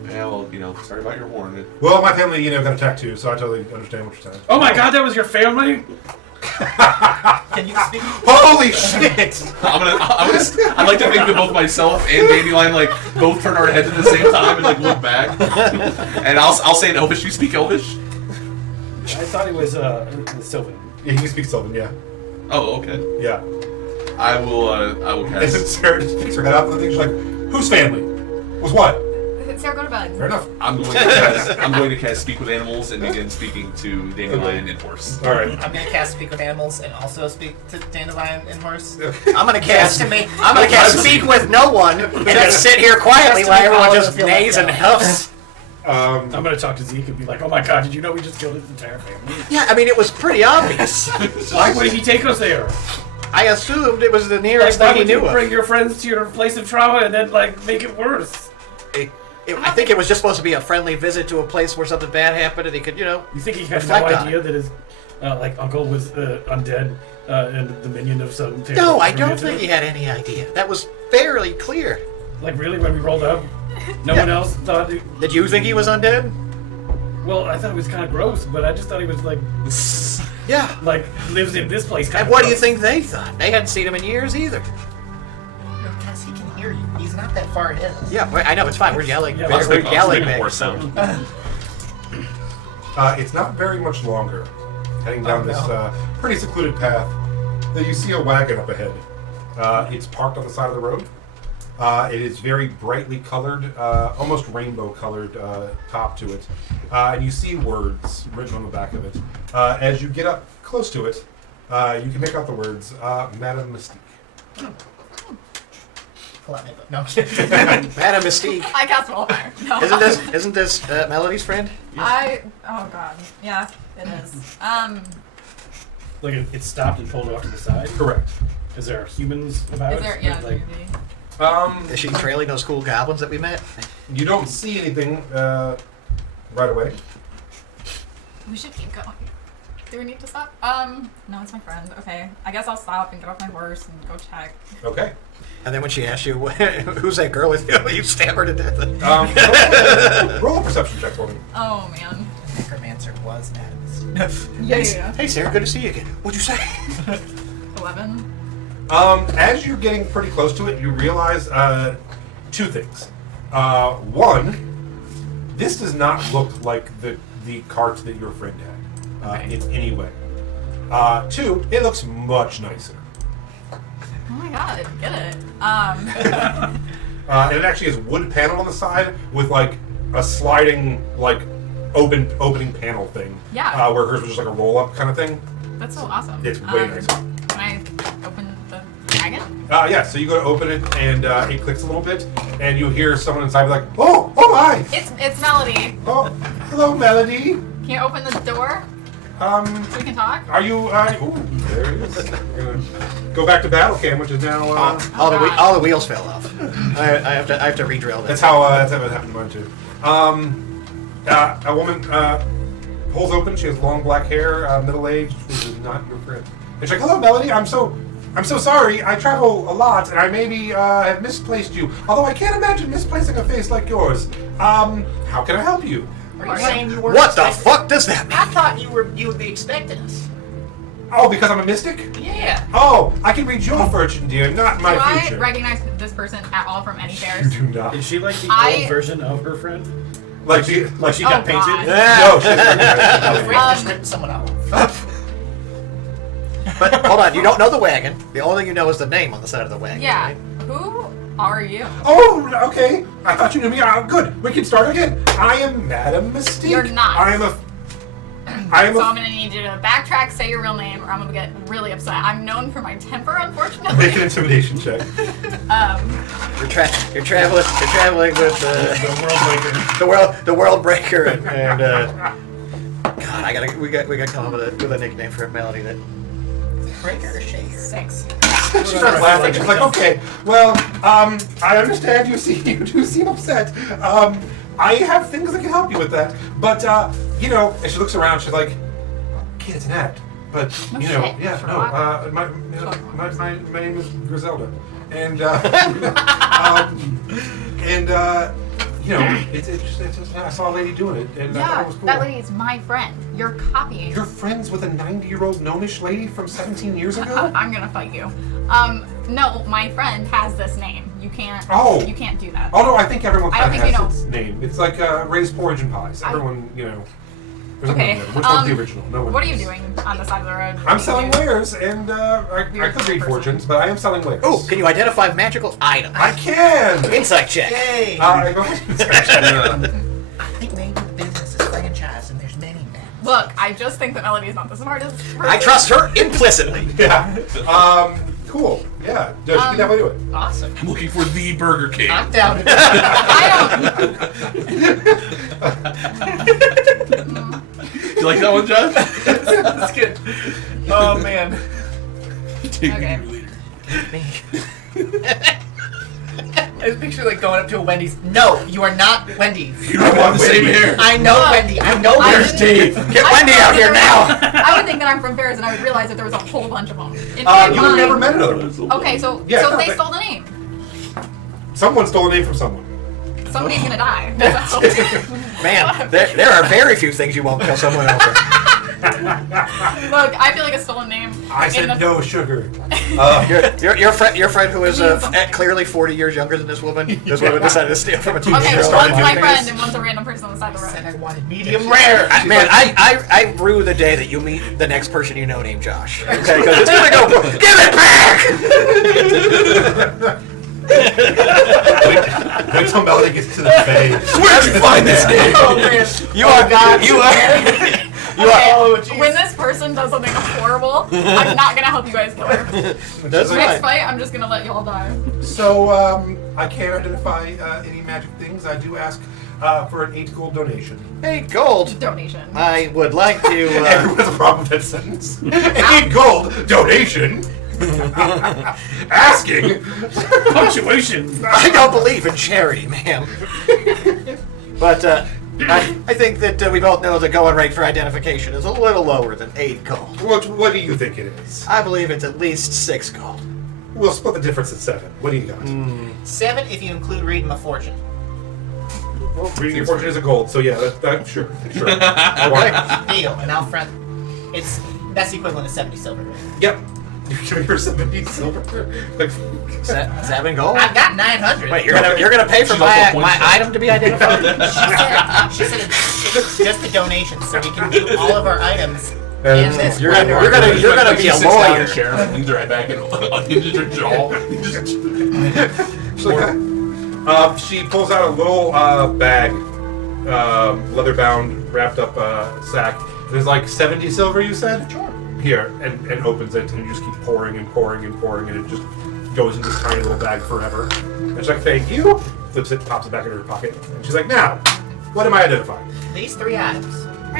Yeah, well, sorry about your horn. Well, my family, got attacked too, so I totally understand what you're saying. Oh my God, that was your family? Can you speak? Holy shit! I'd like to think that both myself and Dandelion both turn our heads at the same time and look back. And I'll say in Elvish. You speak Elvish? I thought it was Sylvan. Yeah, he can speak Sylvan, yeah. Oh, okay. Yeah. I will And cast. Sarah just picks her head up and thinks, she's like, whose family? Was what? Sarah, go to bed. Fair enough. I'm going to cast Speak with Animals and begin speaking to Dandelion and Horse. All right. I'm gonna cast Speak with Animals and also speak to Dandelion and Horse. I'm gonna cast. To make- I'm gonna cast speak with no one and just sit here quietly Just to while make everyone all of just us feel left neighs and out. huffs. I'm gonna talk to Zeke and be like, "Oh my God, did you know we just killed his entire family? Yeah, I mean it was pretty obvious. Why would he take us there? I assumed it was the nearest Why thing he would you knew bring of. your friends to your place of trauma and then make it worse? I think it was just supposed to be a friendly visit to a place where something bad happened, and he could, You think he had no reflect on idea that his uncle was undead and the minion of some? No, I don't think he had any idea. That was fairly clear. Like really, when we rolled up, No one else thought. Did you think he was undead? Well, I thought it was kind of gross, but I just thought he was Yeah. like lives in this place. And what do you think they thought? They hadn't seen him in years either. Because he can hear you. He's not that far ahead. Yeah, I know, it's fine. We're yelling. Yeah, we're let's make- let's yelling make it back. more sound. It's not very much longer. Heading down this pretty secluded path, that you see a wagon up ahead. It's parked on the side of the road. It is very brightly colored, almost rainbow-colored top to it. And you see words written on the back of it. As you get up close to it, you can make out the words, Madame Mystique. Pull out my book. No, I'm kidding. Madame Mystique. I cast Wildfire. No. Isn't this Melody's friend? Oh god. Yeah, it is. Like it stopped and pulled off to the side. Correct. Is there humans about? Is there? Yeah. Like, Is she trailing those cool goblins that we met? You don't see anything right away. we should keep going. Do we need to stop? No, it's my friend. Okay, I guess I'll stop and get off my horse and go check. Okay. And then when she asked you, who's that girl with you, you stammered to death. Roll a perception check for me. Oh man. Necromancer was mad. Yeah. Hey, Sarah, good to see you again. What'd you say? 11. As you're getting pretty close to it, you realize two things. One, this does not look like the cart that your friend had in any way. Two, it looks much nicer. Oh my god, get it. And it actually has wood panel on the side with like a sliding opening panel thing. Yeah. Where hers was just like a roll up kind of thing. That's so awesome. It's way nicer. Can I open the wagon? Yeah, so you go to open it and it clicks a little bit and you hear someone inside be like, oh my! It's Melody. Oh, hello, Melody. Can you open the door so we can talk? Are you, ooh, there it is. We're gonna go back to battle cam, which is now, All the wheels fell off. I have to re-drill that's that. how it happened to mine too. A woman, pulls open, she has long black hair, middle-aged, this is not your friend. And she's like, hello, Melody, I'm so sorry, I travel a lot, and I maybe, have misplaced you. Although I can't imagine misplacing a face like yours. How can I help you? Are you saying you were? What the fuck does that mean? I thought you would be expecting us. Oh, because I'm a mystic? Yeah. Oh, I can read your fortune, dear, not my Do I future. recognize this person at all from any You fairs? do not. is she like the I- old version of her friend? Like she Like she got Oh, painted? God. No, she's I'm not. afraid just ripped someone off. But hold on, you don't know the wagon. The only thing you know is the name on the side of the wagon. Yeah. Right? Who are you? Oh, okay. I thought you knew me. Good. We can start again. I am Madame Mystique. You're not. I am So I'm gonna need you to backtrack, say your real name, or I'm gonna get really upset. I'm known for my temper, Make unfortunately. an intimidation check. You're traveling with the world breaker, and God, we got to come up with a nickname for Melody that. Breaker or shaker? 6. She starts laughing. She's like, okay, well, I understand you do seem upset. I have things that can help you with that. But, and she looks around, she's like, kid, it's an act. But, No you know, shit. yeah, For no, what? my name is Griselda. And, it's just, I saw a lady doing it, and I thought Yeah, it was cool. that lady is my friend. You're copying. You're friends with a 90-year-old gnomish lady from 17 years ago? I'm gonna fight you. No, my friend has this name. You can't. Oh. You can't do that. Oh no, I think everyone I kind don't of think has you its name. It's like raised porridge and pies. Everyone, there's Okay. another one. Which one's the original? No one What are you knows. doing on the side of the road? I'm selling You- wares, and I Weird could read person. fortunes, but I am selling wares. Oh, can you identify magical items? I can! Insight check. Yay! Go ahead. I think maybe the business is franchised and there's many men. Look, I just think that Melody is not the smartest person. I trust her implicitly. Yeah. Cool. Yeah. No, she can definitely do it. Awesome. I'm looking for the Burger King. I'm down to I You like that one, John? That's good. Oh man. Take Okay. me later. I just picture like going up to a Wendy's. No, you are not Wendy's. You don't have the same hair. I know Wendy. I know I Wendy. didn't- Dave. Get I Wendy thought out that here there now. was- I would think that I'm from Ferris, and I would realize that there was a whole bunch of them. In my You've mind- never met another one. Okay, so Yeah, so no, they but- stole the name. Someone stole a name from someone. Somebody's gonna die. So. Man, there are very few things you won't kill someone over. Look, I feel like a stolen name. I in said the- no sugar. Your friend who is clearly 40 years younger than this woman. This woman decided to steal from a TV Okay, show. well, one's my friend and one's a random person on the side of the Said road. I wanted medium rare. I rue the day that you meet the next person you know named Josh. Okay, because it's gonna go. Give it back. Wait till Melody gets to the bay. Where'd you find this name? Oh, man. You are God. You are. Okay, when this person does something horrible, I'm not gonna help you guys kill her. That's Next fine. fight, I'm just gonna let y'all die. So, I can't identify any magic things. I do ask for an 8 gold donation. 8 gold. Donation. I would like to. Everyone has a problem with that sentence. 8 gold donation. Asking. Punctuation. I don't believe in charity, ma'am. But I think that we both know the going rate for identification is a little lower than 8 gold. What do you think it is? I believe it's at least 6 gold. We'll split the difference at 7. What do you got? 7 if you include reading my fortune. Well, reading your fortune is a gold, so yeah, that sure. Okay. Deal, and I'll front. That's the equivalent of 70 silver. Yep. You give me your 70 silver. Like, 7 gold. I've got 900. Wait, you're gonna pay for She's also my points. item to be identified? She said it's just a donation, so we can do all of our items And in this. you're one gonna- order. you're gonna be She a sits down in lawyer. a chair and leans right back and unhinges her jaw. she's like, she pulls out a little bag, leather-bound, wrapped up sack. There's like 70 silver, you said? Sure. Here, and opens it, and you just keep pouring and pouring and pouring, and it just goes in this tiny little bag forever. And she's like, thank you. Flips it, pops it back into her pocket. And she's like, now, what am I identifying? These 3 items.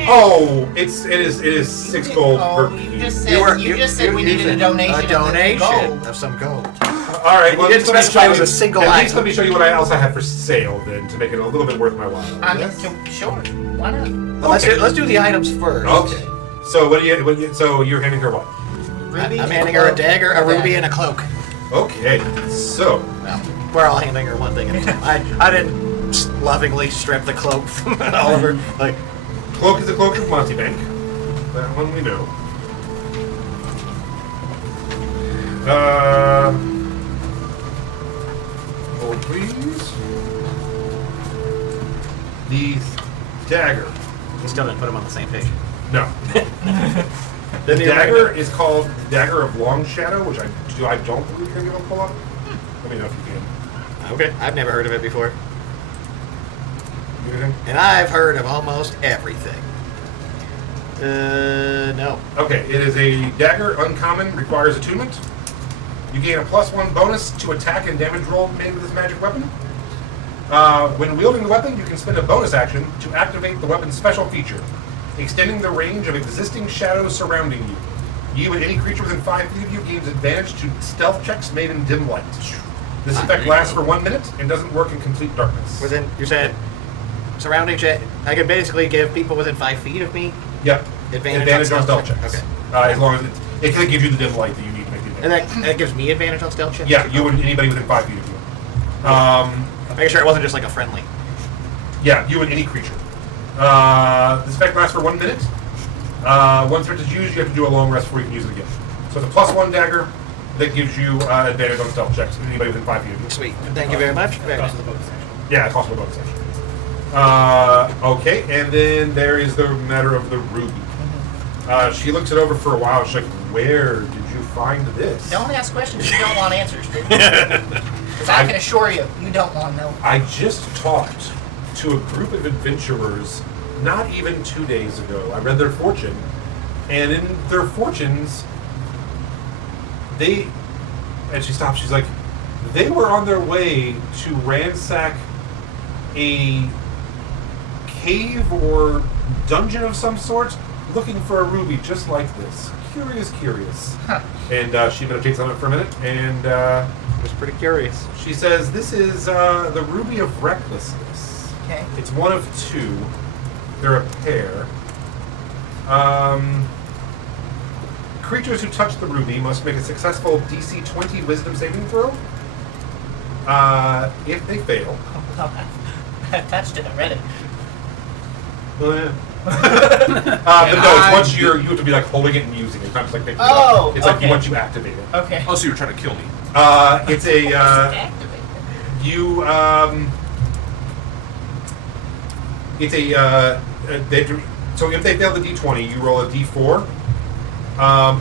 Oh, it is 6 gold per You piece. just said, you just said we needed a donation. A of donation gold. of some gold. All right, You well, didn't let me specify it show was you- a single at least item. let me show you what else I have for sale, then, to make it a little bit worth my while. Sure. Why not? Well, let's do the items first. Okay. So so you're handing her what? Ruby. I'm handing her a dagger, a ruby, and a cloak. Okay. So Well, we're all handing her one thing at a time. I didn't lovingly strip the cloak from Oliver. Like, cloak is a cloak of Montebank. That one we know. Hold please. The dagger. you still didn't put them on the same page. No. The dagger is called Dagger of Long Shadow, which I don't believe you're going to pull up. Let me know if you can. Okay. I've never heard of it before. Anything? And I've heard of almost everything. No. Okay, it is a dagger, uncommon, requires attunement. You gain a +1 bonus to attack and damage roll made with this magic weapon. When wielding the weapon, you can spend a bonus action to activate the weapon's special feature, extending the range of existing shadows surrounding you. You and any creature within 5 feet of you gains advantage to stealth checks made in dim light. This effect lasts for 1 minute and doesn't work in complete darkness. Within, you said, surrounding check. I could basically give people within 5 feet of me Yep. advantage on stealth checks. checks. Okay. As long as it can give you the dim light that you need to make the advantage. And that gives me advantage on stealth checks? Yeah, you and anybody within 5 feet of you. Making sure it wasn't just like a friendly. Yeah, you and any creature. This effect lasts for 1 minute. Once it is used, you have to do a long rest before you can use it again. So it's a +1 dagger that gives you advantage on stealth checks. Anybody within 5 feet of you. Sweet. Thank you very much. Very Cost nice. of the bonus action. Yeah, it costs a bonus action. Okay, and then there is the matter of the ruby. She looks it over for a while. She's like, "Where did you find this?" Don't ask questions you don't want answers to. Because I can assure you, you don't want to know. I just talked to a group of adventurers not even 2 days ago. I read their fortune, and in their fortunes, and she stops, she's like, they were on their way to ransack a cave or dungeon of some sort, looking for a ruby just like this. Curious. Huh. And she meditates on it for a minute, and I was pretty curious. she says, this is the Ruby of Recklessness. Okay. It's one of 2. They're a pair. Creatures who touch the ruby must make a successful DC 20 Wisdom saving throw. If they fail, I've touched it. I read it. Oh, yeah. But no, it's once you have to be like holding it and using it. It's not just like picking it Oh, up. It's like okay. once you activate it. Okay. Oh, so you were trying to kill me? It's a Activate. you it's a so if they fail the d20, you roll a d4,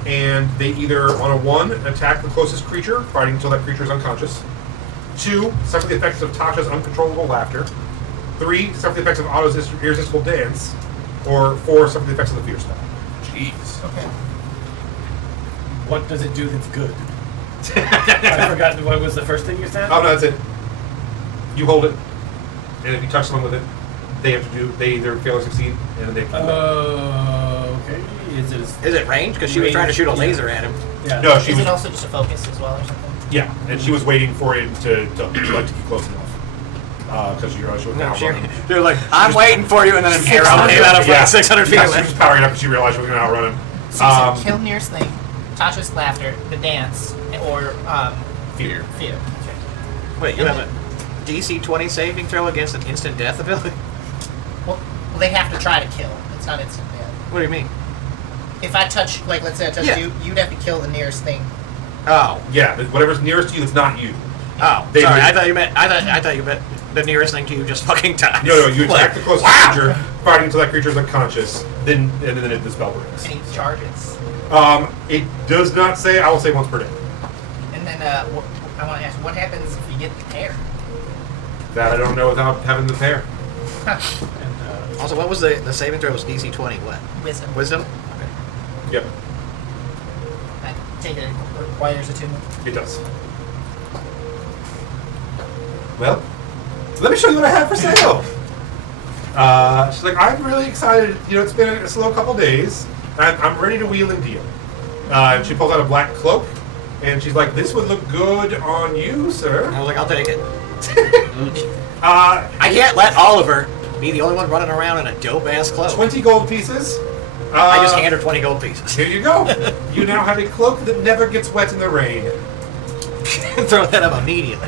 and they either on a 1 attack the closest creature, fighting until that creature is unconscious. 2, suffer the effects of Tasha's uncontrollable laughter. 3, suffer the effects of Otto's irresistible dance. Or 4, suffer the effects of the fear spell. Jeez. Okay. What does it do that's good? I forgot what was the first thing you said. Oh no, that's it. You hold it, and if you touch someone with it, they have to do. They either fail or succeed, and then they. Okay. Is it? Is it range? Because she was trying to shoot a laser at him. Yeah. No, she Is was. it also just a focus as well or something? Yeah, and she was waiting for him to like to get close enough. Because she realized she was No, now running. they're like, I'm waiting for you, and then an arrow came out of like 600 feet Yeah, away. she was powering up because she realized she was going to outrun him. So you said kill nearest thing, Tasha's laughter, the dance, or Fear. Fear. Wait, you have a DC 20 saving throw against an instant death ability? Well, they have to try to kill. It's not instant death. What do you mean? If I touch, like, let's say I touch Yeah. you, you'd have to kill the nearest thing. Oh. Yeah, but whatever's nearest to you that's not you. Oh. They Sorry, would- I thought you meant the nearest thing to you just fucking dies. No, you attack the closest Wow. creature, fighting until that creature is unconscious. Then the spell breaks. And he charges. It does not say. I will say once per day. And then I want to ask, what happens if you get the pair? That I don't know without having the pair. Also, what was the saving throw? Was DC 20? What? Wisdom. Wisdom? Yep, I take it requires attunement. it does. Well, let me show you what I have for sale. She's like, I'm really excited. You know, it's been a slow couple days. I'm ready to wheel and deal. And she pulls out a black cloak, and she's like, this would look good on you, sir. I was like, I'll take it. I I can't let Oliver be the only one running around in a dope-ass cloak. 20 gold pieces. I just hand her 20 gold pieces. Here you go. You now have a cloak that never gets wet in the rain. Throw that up immediately.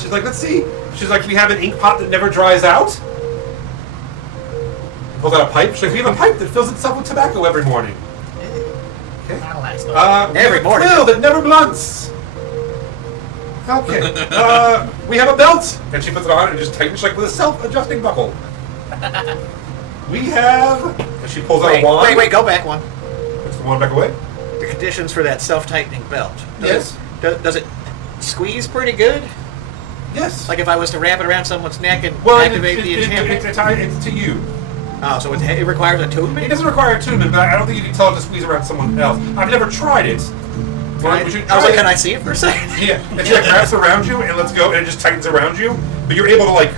She's like, let's see. She's like, we have an ink pot that never dries out. Pulls out a pipe. She's like, we have a pipe that fills itself with tobacco every morning. Okay. That'll last. We have Every a morning. quill that never blunts. Okay. We have a belt. And she puts it on and just tightens like with a self-adjusting buckle. We have... And she pulls out a wand. Wait, go back one. Puts the wand back away. The conditions for that self-tightening belt. Yes. Does it squeeze pretty good? Yes. Like if I was to wrap it around someone's neck and well, activate the enchantment? it's to you. Oh, so it requires a It attunement? doesn't require attunement, but I don't think you can tell it to squeeze around someone else. I've never tried it. Well, we should I was try like, it. can I see it for a second? Yeah, and she like wraps around you and let's go, and it just tightens around you. But you're able to like.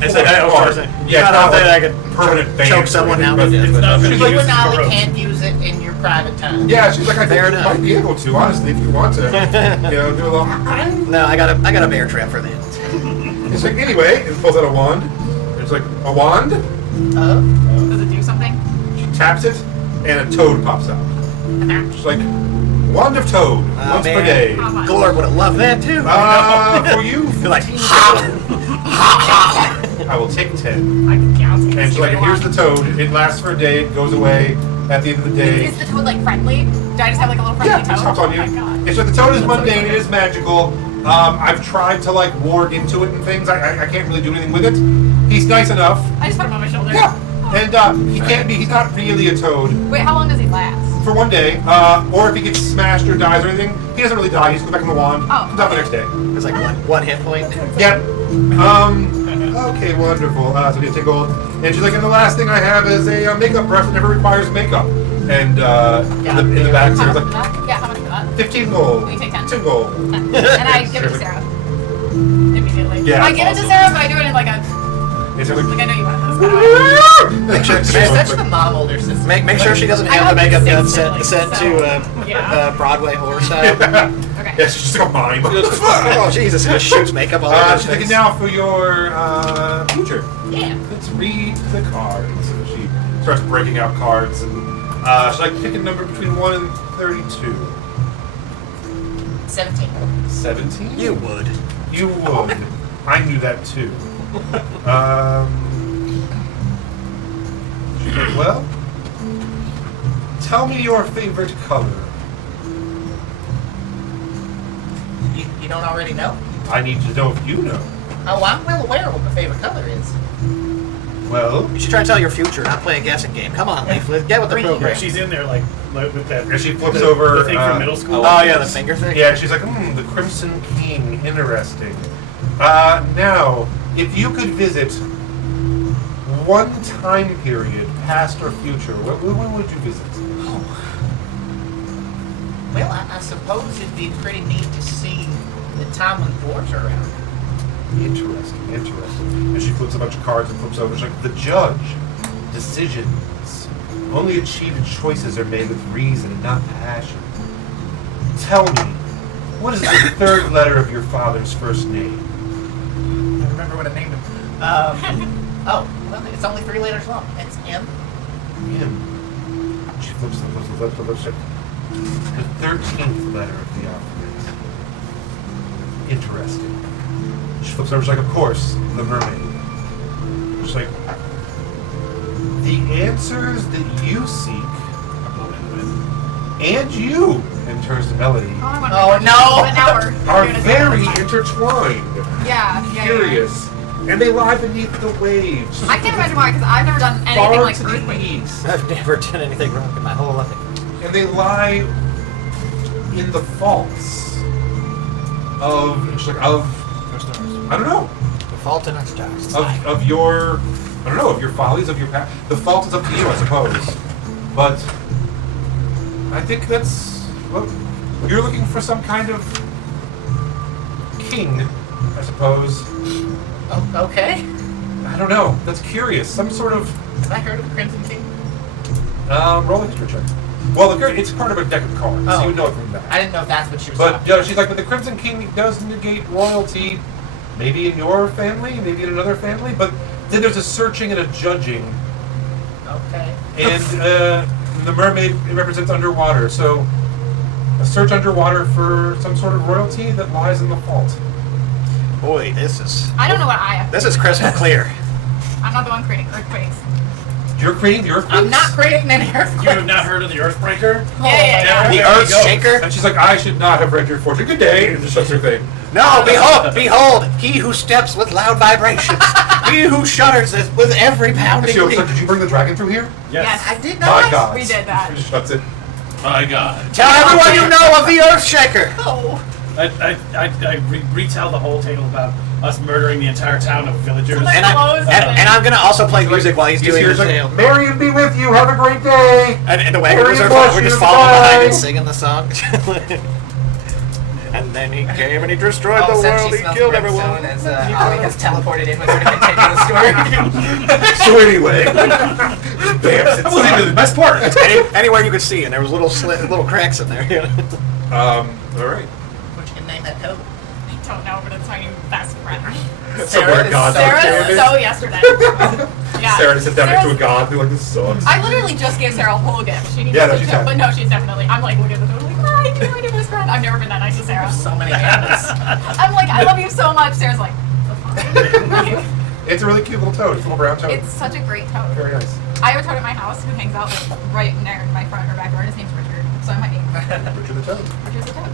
I said, pull it apart. yeah, it's not like that I could permanent band choke or someone anything, out but to death. it's not But gonna But use you it for rope. can't use it in your private time. Yeah, she's like, I think Fair you enough. might be able to, honestly, if you want to. You know, do a little. No, I got a bear trap for that. It's like anyway, and pulls out a wand. It's like a wand. Does it do something? She taps it, and a toad pops out. She's like, wand of toad, Oh, once per man. day. How much? Glorg would have loved that too. For you, You're like, I will take 10. I can count. And she's like, here's the toad. It lasts for a day. It goes away at the end of the day. Is the toad like friendly? Do I just have like a little friendly Yeah, toad? just hops on you. Oh my god. It's like the toad is mundane. It is magical. I've tried to like ward into it and things. I can't really do anything with it. He's nice enough. I just put him on my shoulder. Yeah. And he can't be. He's not really a toad Wait, how long does he last? for one day. Or if he gets smashed or dies or anything, he doesn't really die. He just goes back in the wand. Oh. Comes out the next day. it's like one hit point. Yep. Okay, wonderful. So we have 10 gold. And she's like, and the last thing I have is a makeup brush that never requires makeup. And in the back, How Sarah's much for like, that? Yeah, how much for that? 15 gold. Will you take 10? 10 gold. And I give it to Sarah. Immediately. Yeah, I give it to awesome. Sarah, but I do it in like a It's like, I know you wanted this. Make sure, She's such the mom older sister. make sure she doesn't I have the have makeup 6 gun siblings, set so- to Yeah. Broadway horror style. Okay. yeah, she's just like a mime. Oh Jesus! It just shoots makeup all over his She's like, face. now for your future. Yeah. Let's read the cards. And she starts breaking out cards, and she's like, pick a number between 1 and 32. 17. 17? You would. You would. I knew that too. She's like, well, tell me your favorite color. You don't already know? I need to know if you know. Oh, I'm well aware of what my favorite color is. Well, You should try to tell your future, not play a guessing game. Come on, Leaf. Let's get with the Green. program. She's in there like with that. And she flips the, over, the thing from middle school. Oh, yeah, the finger thing? yeah, she's like, the Crimson King, interesting. Now, if you could visit one time period, past or future, when would you visit? Well, I suppose it'd be pretty neat to see the time when dwarves are around. Interesting. And she flips a bunch of cards and flips over. She's like, the judge, decisions. Only achieved choices are made with reason and not passion. Tell me, what is the third letter of your father's first name? I remember what I named him. Oh, well, it's only 3 letters long. It's M. Him. She flips. The 13th letter of the alphabet. Interesting. She flips over. She's like, of course, the mermaid. She's like, the answers that you seek, and you, and turns to Melody, Oh, no! But now we're are doing a very different time. intertwined. Yeah. Curious. And they lie beneath the waves. I can't imagine why, because I've never done anything Far like to the earthquake. east. I've never done anything wrong in my whole life. And they lie in the faults of, she's like, of, I don't know, The fault in our stars. of your, I don't know, of your follies, of your past. The fault is up to you, I suppose. But I think that's, well, you're looking for some kind of king, I suppose. Oh, okay. I don't know. That's curious. Some sort of, Have I heard of the Crimson King? roll a history check. Well, it's part of a deck of cards, so Oh. you would know it from that. I didn't know if that's what she was But talking you know, she's like, but the Crimson King does negate royalty, maybe in your family, maybe in another family. But then there's a searching and a judging, Okay. and the mermaid represents underwater. So a search underwater for some sort of royalty that lies in the fault. Boy, this is crystal clear. I'm not the one creating earthquakes. You're creating the earthquakes. I'm not creating any You have earthquake. not heard of the Earthbreaker? Yeah. The There Earth you go. Shaker? And she's like, I should not have read your fortune. Good day. And just shuts her thing. No, behold, he who steps with loud vibrations, he who shudders with every And pounding she opens beat. up, did you bring the dragon through here? Yes. I did My not. God. We did that. She shuts it. My God. Tell everyone you know of the Earth Shaker. Oh. I retell the whole tale about us murdering the entire town of villagers. Like And, Hello, and I'm gonna also play music while he's He's doing here, the he's tale. like, Marion be with you. Have a great day. And the Wagoners are Very we're just much following behind and inside. singing the song. And then he came and he destroyed All of the a sudden world. she He smells killed brimstone everyone. as Ollie has teleported in with her to continue the story. So anyway, bam. That wasn't even the best part. Anywhere you could see, and there was little cracks in there. You know? All right. What you can name that toad? I don't know, but it's my new best friend. Somewhere is God Sarah, Sarah, so yesterday. Yeah. Sarah to sit down next to a Sarah's- god. They're like, this sucks. I literally just gave Sarah a whole gift. She needs Yeah, to no, she's happy. but no, she's definitely. I'm like looking at the toad, like, hi, you're my new best friend. I've never been that nice to Sarah. So many animals. I'm like, I love you so much. Sarah's like, the fuck? It's a really cute little toad. It's a little brown toad. It's such a great toad. Very nice. I have a toad at my house who hangs out like right near my front or back door. His name's Richard, so I might name him Richard the toad. Richard the toad.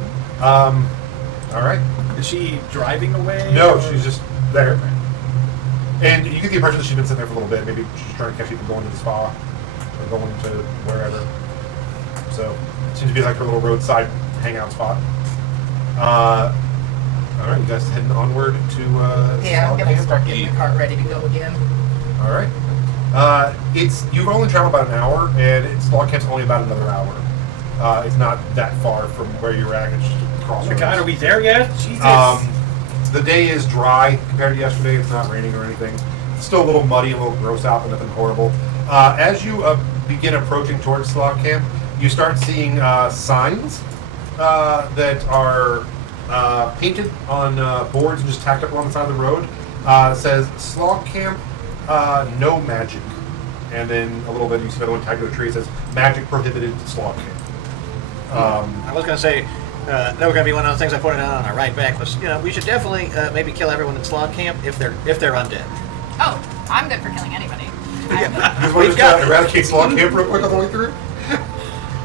All right. Is she driving away? No, or- she's just there. And you get the impression that she's been sitting there for a little bit. Maybe she's trying to catch people going to the spa or going to wherever. So it seems to be like her little roadside hangout spot. All right, you guys heading onward to Yeah, I'm Slog gonna Camp? start getting the cart ready to go again. All right. You've only traveled about an hour, and Slog Camp's only about another hour. It's not that far from where you're at. It's just Oh across. my God, are we there yet? Jesus. The day is dry compared to yesterday. It's not raining or anything. It's still a little muddy, a little gross out, but nothing horrible. As you begin approaching towards Slog Camp, you start seeing signs that are painted on boards and just tacked up along the side of the road. It says Slog Camp, no magic. And then a little bit, you see another one tagged to a tree that says magic prohibited Slog Camp. I was gonna say, that was gonna be one of the things I pointed out on our ride back. Was we should definitely maybe kill everyone in Slog Camp if they're undead. Oh, I'm good for killing anybody. Just want to eradicate Slog Camp real quick on the way through.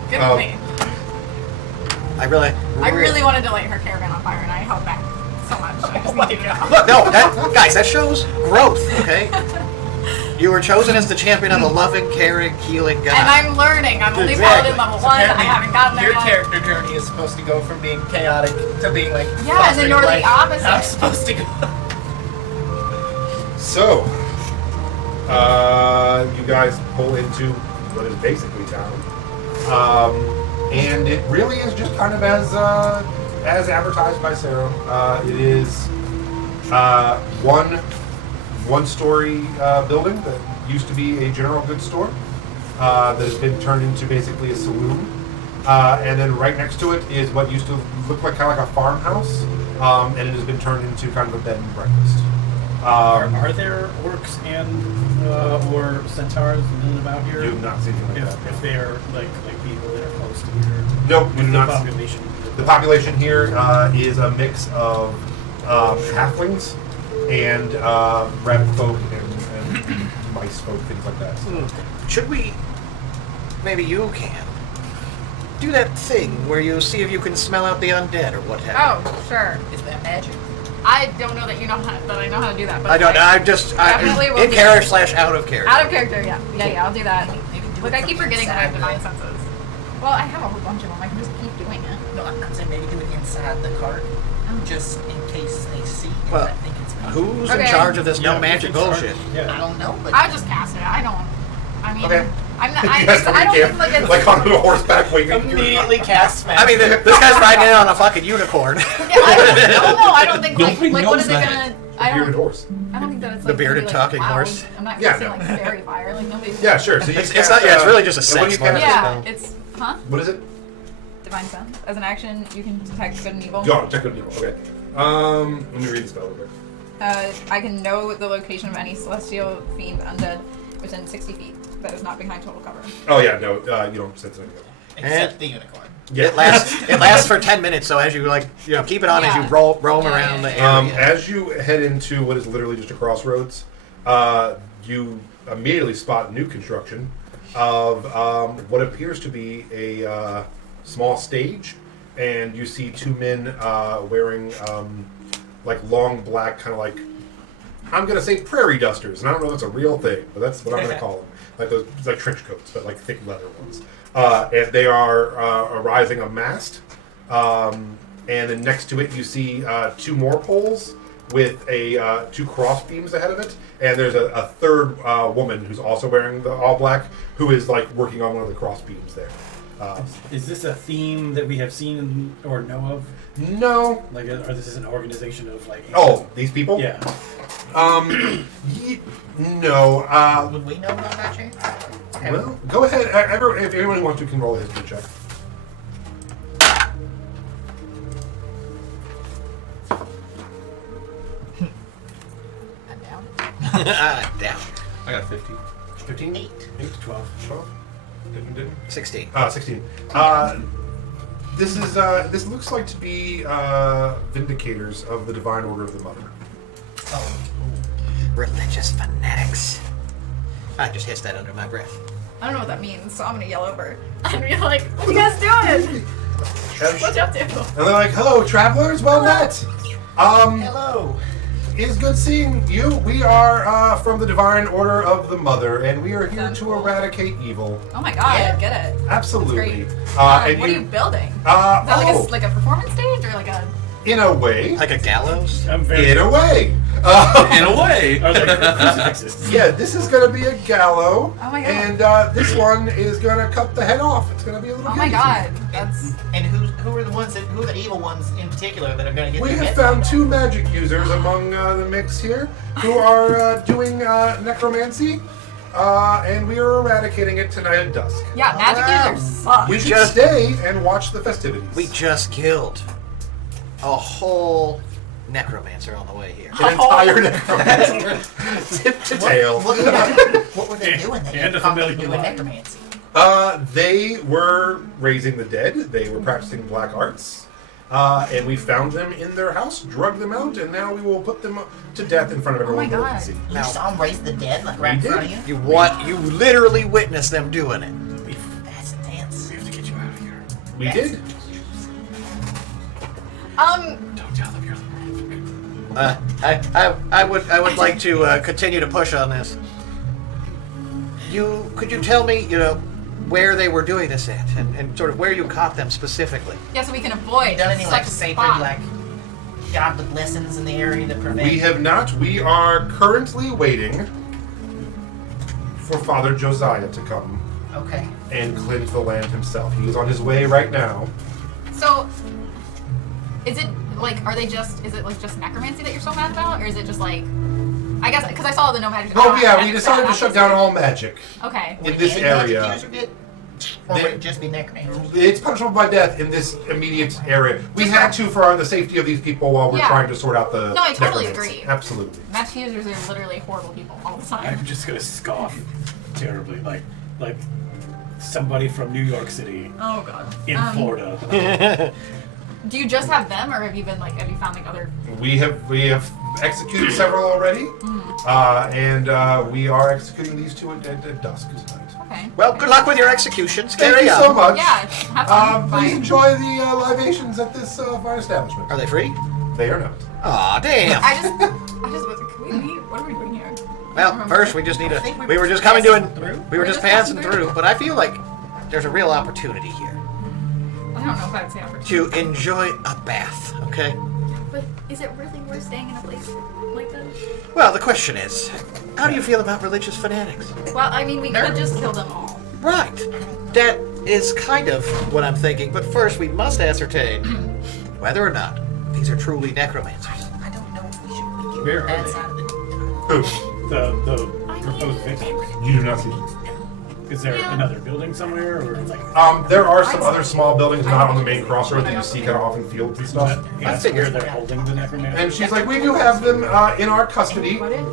Good for me. I really wanted to light her caravan on fire, and I held back so much. Oh my god. Look, no, guys, that shows growth. Okay, you were chosen as the champion of a loving, caring, healing God. And I'm learning. I'm only Exactly. paladin level 1. I haven't gotten there Your yet. character journey is supposed to go from being chaotic to being like Yeah, and then you're the like, opposite. I'm supposed to go. So, you guys pull into what is basically town, and it really is just kind of as advertised by Sarah. It is one-story building that used to be a general goods store that has been turned into basically a saloon, and then right next to it is what used to look like kind of like a farmhouse, and it has been turned into kind of a bed and breakfast. Are there orcs and or centaurs milling about here? You have not seen anything like that. If they're like people that are close to here. Nope, we do The not. population. The population here is a mix of halflings and rabbit folk and mice folk, things like that. Should we? Maybe you can do that thing where you see if you can smell out the undead or what have you. Oh, sure. Is that magic? I don't know that I know how to do that. But I don't know. definitely will in do character that. / out of character. Out of character, yeah. Yeah, I'll do that. Maybe do Look, it I keep from forgetting that I have inside divine senses. Well, I have a whole bunch of them. I can just keep doing it. No, I'm saying maybe do it inside the cart, just in case they see. And Well, I think it's magic. Who's in Okay. charge of this Yeah, no magic who's in charge? bullshit? I Yeah. don't know, but I'll just cast it. I don't. I mean, Okay. I'm not. You I guys don't think like it's. like on a horseback waving. immediately cast magic. I mean, this guy's riding in on a fucking unicorn. Yeah, I don't know. I don't think Nobody like what knows is it that. gonna? Bearded horse. I don't think that it's The like bearded really, talking loud. horse. I'm not Yeah, casting no. like fairy fire. Like nobody's. Yeah, sure. So you It's cast, not- yeah, it's really just a and what do you sex cast? Yeah, it's What is it? divine sense. As an action, you can detect good and evil. Go on, check good people. Okay. Let me read the spell real quick. I can know the location of any celestial, fiend, undead within 60 feet that is not behind total cover. Oh yeah, no, you don't sense anything. except the unicorn. Yeah. It lasts for 10 minutes, so as you keep it on as you Yeah. roam Yeah, around yeah, the yeah. area. As you head into what is literally just a crossroads, you immediately spot new construction of what appears to be a small stage, and you see two men wearing like long black, kind of like, I'm gonna say prairie dusters, and I don't know if it's a real thing, but that's what I'm gonna call them. Like those, like trench coats, but like thick leather ones. And they are rising a mast. And then next to it, you see two more poles with two cross beams ahead of it. And there's a third woman who's also wearing the all black, who is like working on one of the cross beams there. Is this a theme that we have seen or know of? No. Like, or this is an organization of like? Oh, these people? Yeah. No. Would we know about that, Jay? Well, go ahead. If anyone wants to, can roll a history check. I'm down. Down. I got 50. 15? 8. 12. 12? Didn't? 16. 16. This looks like to be vindicators of the Divine Order of the Mother. Oh. Religious fanatics. I just hissed that under my breath. I don't know what that means, so I'm gonna yell over. And be like, what are you guys doing? What you up to? And they're like, "Hello, travelers. Well met. Hello. It's good seeing you. We are from the Divine Order of the Mother, and we are here Sounds to cool. eradicate evil. Oh my god, Yeah. I get it. Absolutely. Great. And What are you building? Is Uh, that oh, like a performance stage or like a? in a way. Like a gallows? I'm very. In a way. In a way. I was like, crucifixes. Yeah, this is going to be a gallows. Oh my god. And this one is going to cut the head off. It's going to be a little Oh my goosey. god, that's. And who are the ones that who are the evil ones in particular that are going to get We their have heads found cut two magic users among the mix here who are doing necromancy, and we are eradicating it tonight at dusk. Yeah, magic Wow. users suck. You should just- stay and watch the festivities. We just killed a whole necromancer on the way here. An entire necromancer. Tip to tail. What were they doing? They And a probably familiar doing line. necromancy. They were raising the dead. They were practicing black arts. And we found them in their house, drugged them out, and now we will put them to death in front of Oh my everyone. God. See. You saw him raise the dead, like right in We front did. of you? You literally witnessed them doing it. That's intense. We have to get you out of here. We Yes. did. Don't tell them you're the I would like to continue to push on this. Could you tell me, where they were doing this at, and sort of where you caught them specifically? Yeah, so we can avoid You done any such like a sacred spot. like godly lessons in the area to prevent? We have not. We are currently waiting for Father Josiah to come Okay. and cleanse the land himself. He is on his way right now. So, is it like, is it like just necromancy that you're so mad about, or is it just like, I guess because I saw the no magic. Oh yeah, we decided to shut down all magic Okay. in this area. Or would They- it just be necromancers? It's punishable by death in this immediate area. We had to for the safety of these people while we're Yeah. trying to sort out the. No, I totally necromancy. agree. Absolutely. Magic users are literally horrible people all the time. I'm just gonna scoff terribly, like somebody from New York City Oh god. in Florida. Do you just have them, or have you found like other? We have executed several already, and we are executing these two at dusk tonight. Okay. Well, good luck with your executions. Thank Carry you on. so much. Yeah. Have fun. Please Bye. enjoy the libations at this fine establishment. Are they free? They are not. Aw, damn. I just was. Can we meet? What are we doing here? Well, first we just need I think to. we We were were just just coming to passing an. through. We were We're just just passing passing through, through. but I feel like there's a real opportunity here I don't know if I'd say opportunity. to enjoy a bath. Okay. But is it really worth staying in a place like this? Well, the question is, how do you feel about religious fanatics? Well, I mean, we could just kill them all. Right. That is kind of what I'm thinking, but first we must ascertain whether or not these are truly necromancers. I don't know if we should be Where getting are that they? side of the. Who? The proposed victims. You do not see them. Is there Yeah. another building somewhere, or like? There are some other small buildings not on the main crossroad that you see kind of off in fields and stuff. That's where they're holding the necromancer. And she's like, we do have them in our custody. What is?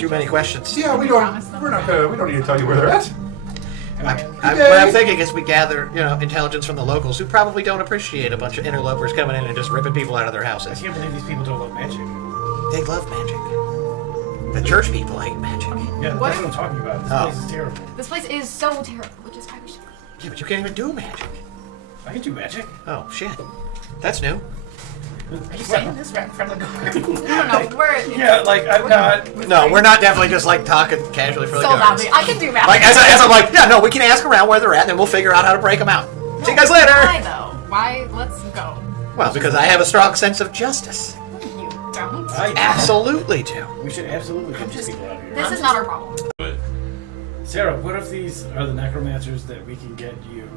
Too many questions. Yeah, we don't need to tell you where they're at. What I'm thinking is we gather, intelligence from the locals who probably don't appreciate a bunch of interlopers coming in and just ripping people out of their I houses. can't believe these people don't love magic. They love magic. The church people hate magic. Yeah, What? that's what I'm talking about. This Oh. place is terrible. This place is so terrible, which is why we should. Yeah, but you can't even do magic. I can do magic. Oh, shit. That's new. Are you saying this right in front of the guard? I don't know. We're Yeah, like I'm not. No, we're not definitely just like talking casually for the so guards. loudly. I can do math. Like as I'm like, yeah, no, we can ask around where they're at, and then we'll figure out how to break them out. See you guys later. Why though? Why? Let's go. Well, because I have a strong sense of justice. You don't. I Absolutely do. We should absolutely get these people out of here. This is not our problem. But Sarah, what if these are the necromancers that we can get you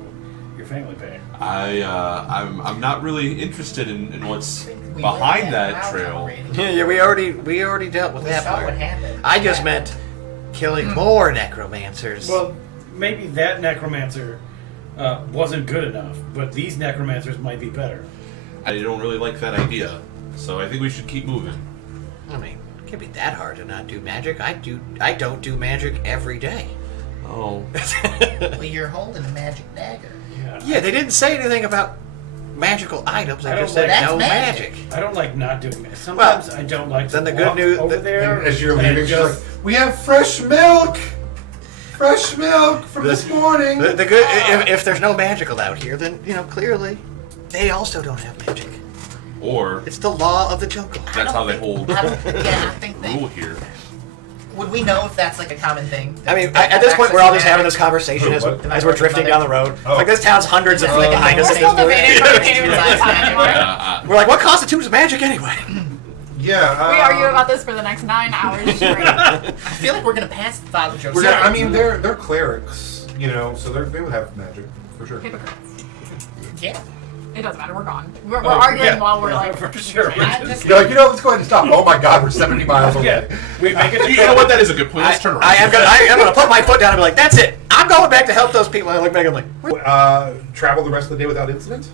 your family back? I'm not really interested in what's We behind went that route trail. already. Yeah, we already dealt with We that saw what part. happened. I just meant killing more necromancers. Well, maybe that necromancer wasn't good enough, but these necromancers might be better. I don't really like that idea, so I think we should keep moving. I mean, it can't be that hard to not do magic. I don't do magic every day. Oh, Well, you're holding a magic dagger. Yeah, they didn't say anything about magical items. They I just don't said like- no That's magic. magic. I don't like not doing it. Sometimes I don't like to then the good walk news- over the- there. And as you're and leaving, she's like, just, we have fresh milk! Fresh milk from this morning! The good if there's no magical out here, then clearly they also don't have magic. or It's the law of the jungle. that's how they hold Yeah, I think they. rule here. Would we know if that's like a common thing? I mean, at this point, we're all just having this conversation as, What? as we're drifting down the road. Oh. Like, this town's hundreds of Yeah, feet like behind us We're at still this debating, point. but we can't even decide time anymore. We're like, what constitutes magic anyway? Yeah. We argue about this for the next 9 hours straight. I feel like we're gonna pass the Father Joseph. We're gonna, I mean, they're clerics, so they would have magic for sure. Hypocrites. Yeah. It doesn't matter. We're gone. We're arguing while we're like. for sure. I just- You're like, let's go ahead and stop. Oh my God, we're 70 miles away. Yeah, we make it. You know what? That is a good point. Let's turn around. I am gonna put my foot down and be like, that's it. I'm going back to help those people. I look back and I'm like, Travel the rest of the day without incident.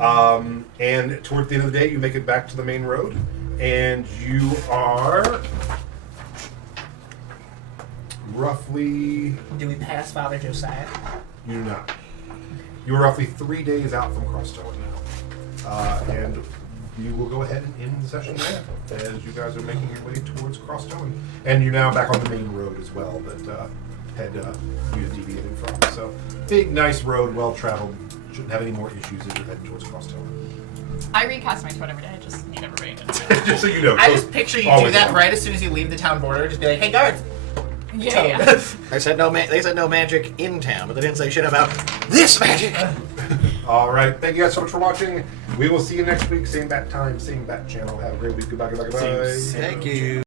And toward the end of the day, you make it back to the main road. And you are roughly... Do we pass Father Josiah? You do not. You are roughly 3 days out from Crosstown now. And we will go ahead and end the session there as you guys are making your way towards Crosstown. And you're now back on the main road as well that had you deviated from. So big, nice road, well traveled. Shouldn't have any more issues as you're heading towards Crosstown. I recast my tweet every day. I just need everybody to know. Just so you know. I so just picture you do always that on. right as soon as you leave the town border. Just be like, hey, guards. Yeah. They said no magic in town, but they didn't say shit about this magic. All right. Thank you guys so much for watching. We will see you next week. Same bat time, same bat channel. Have a great week. Goodbye, goodbye, goodbye. Same Thank you.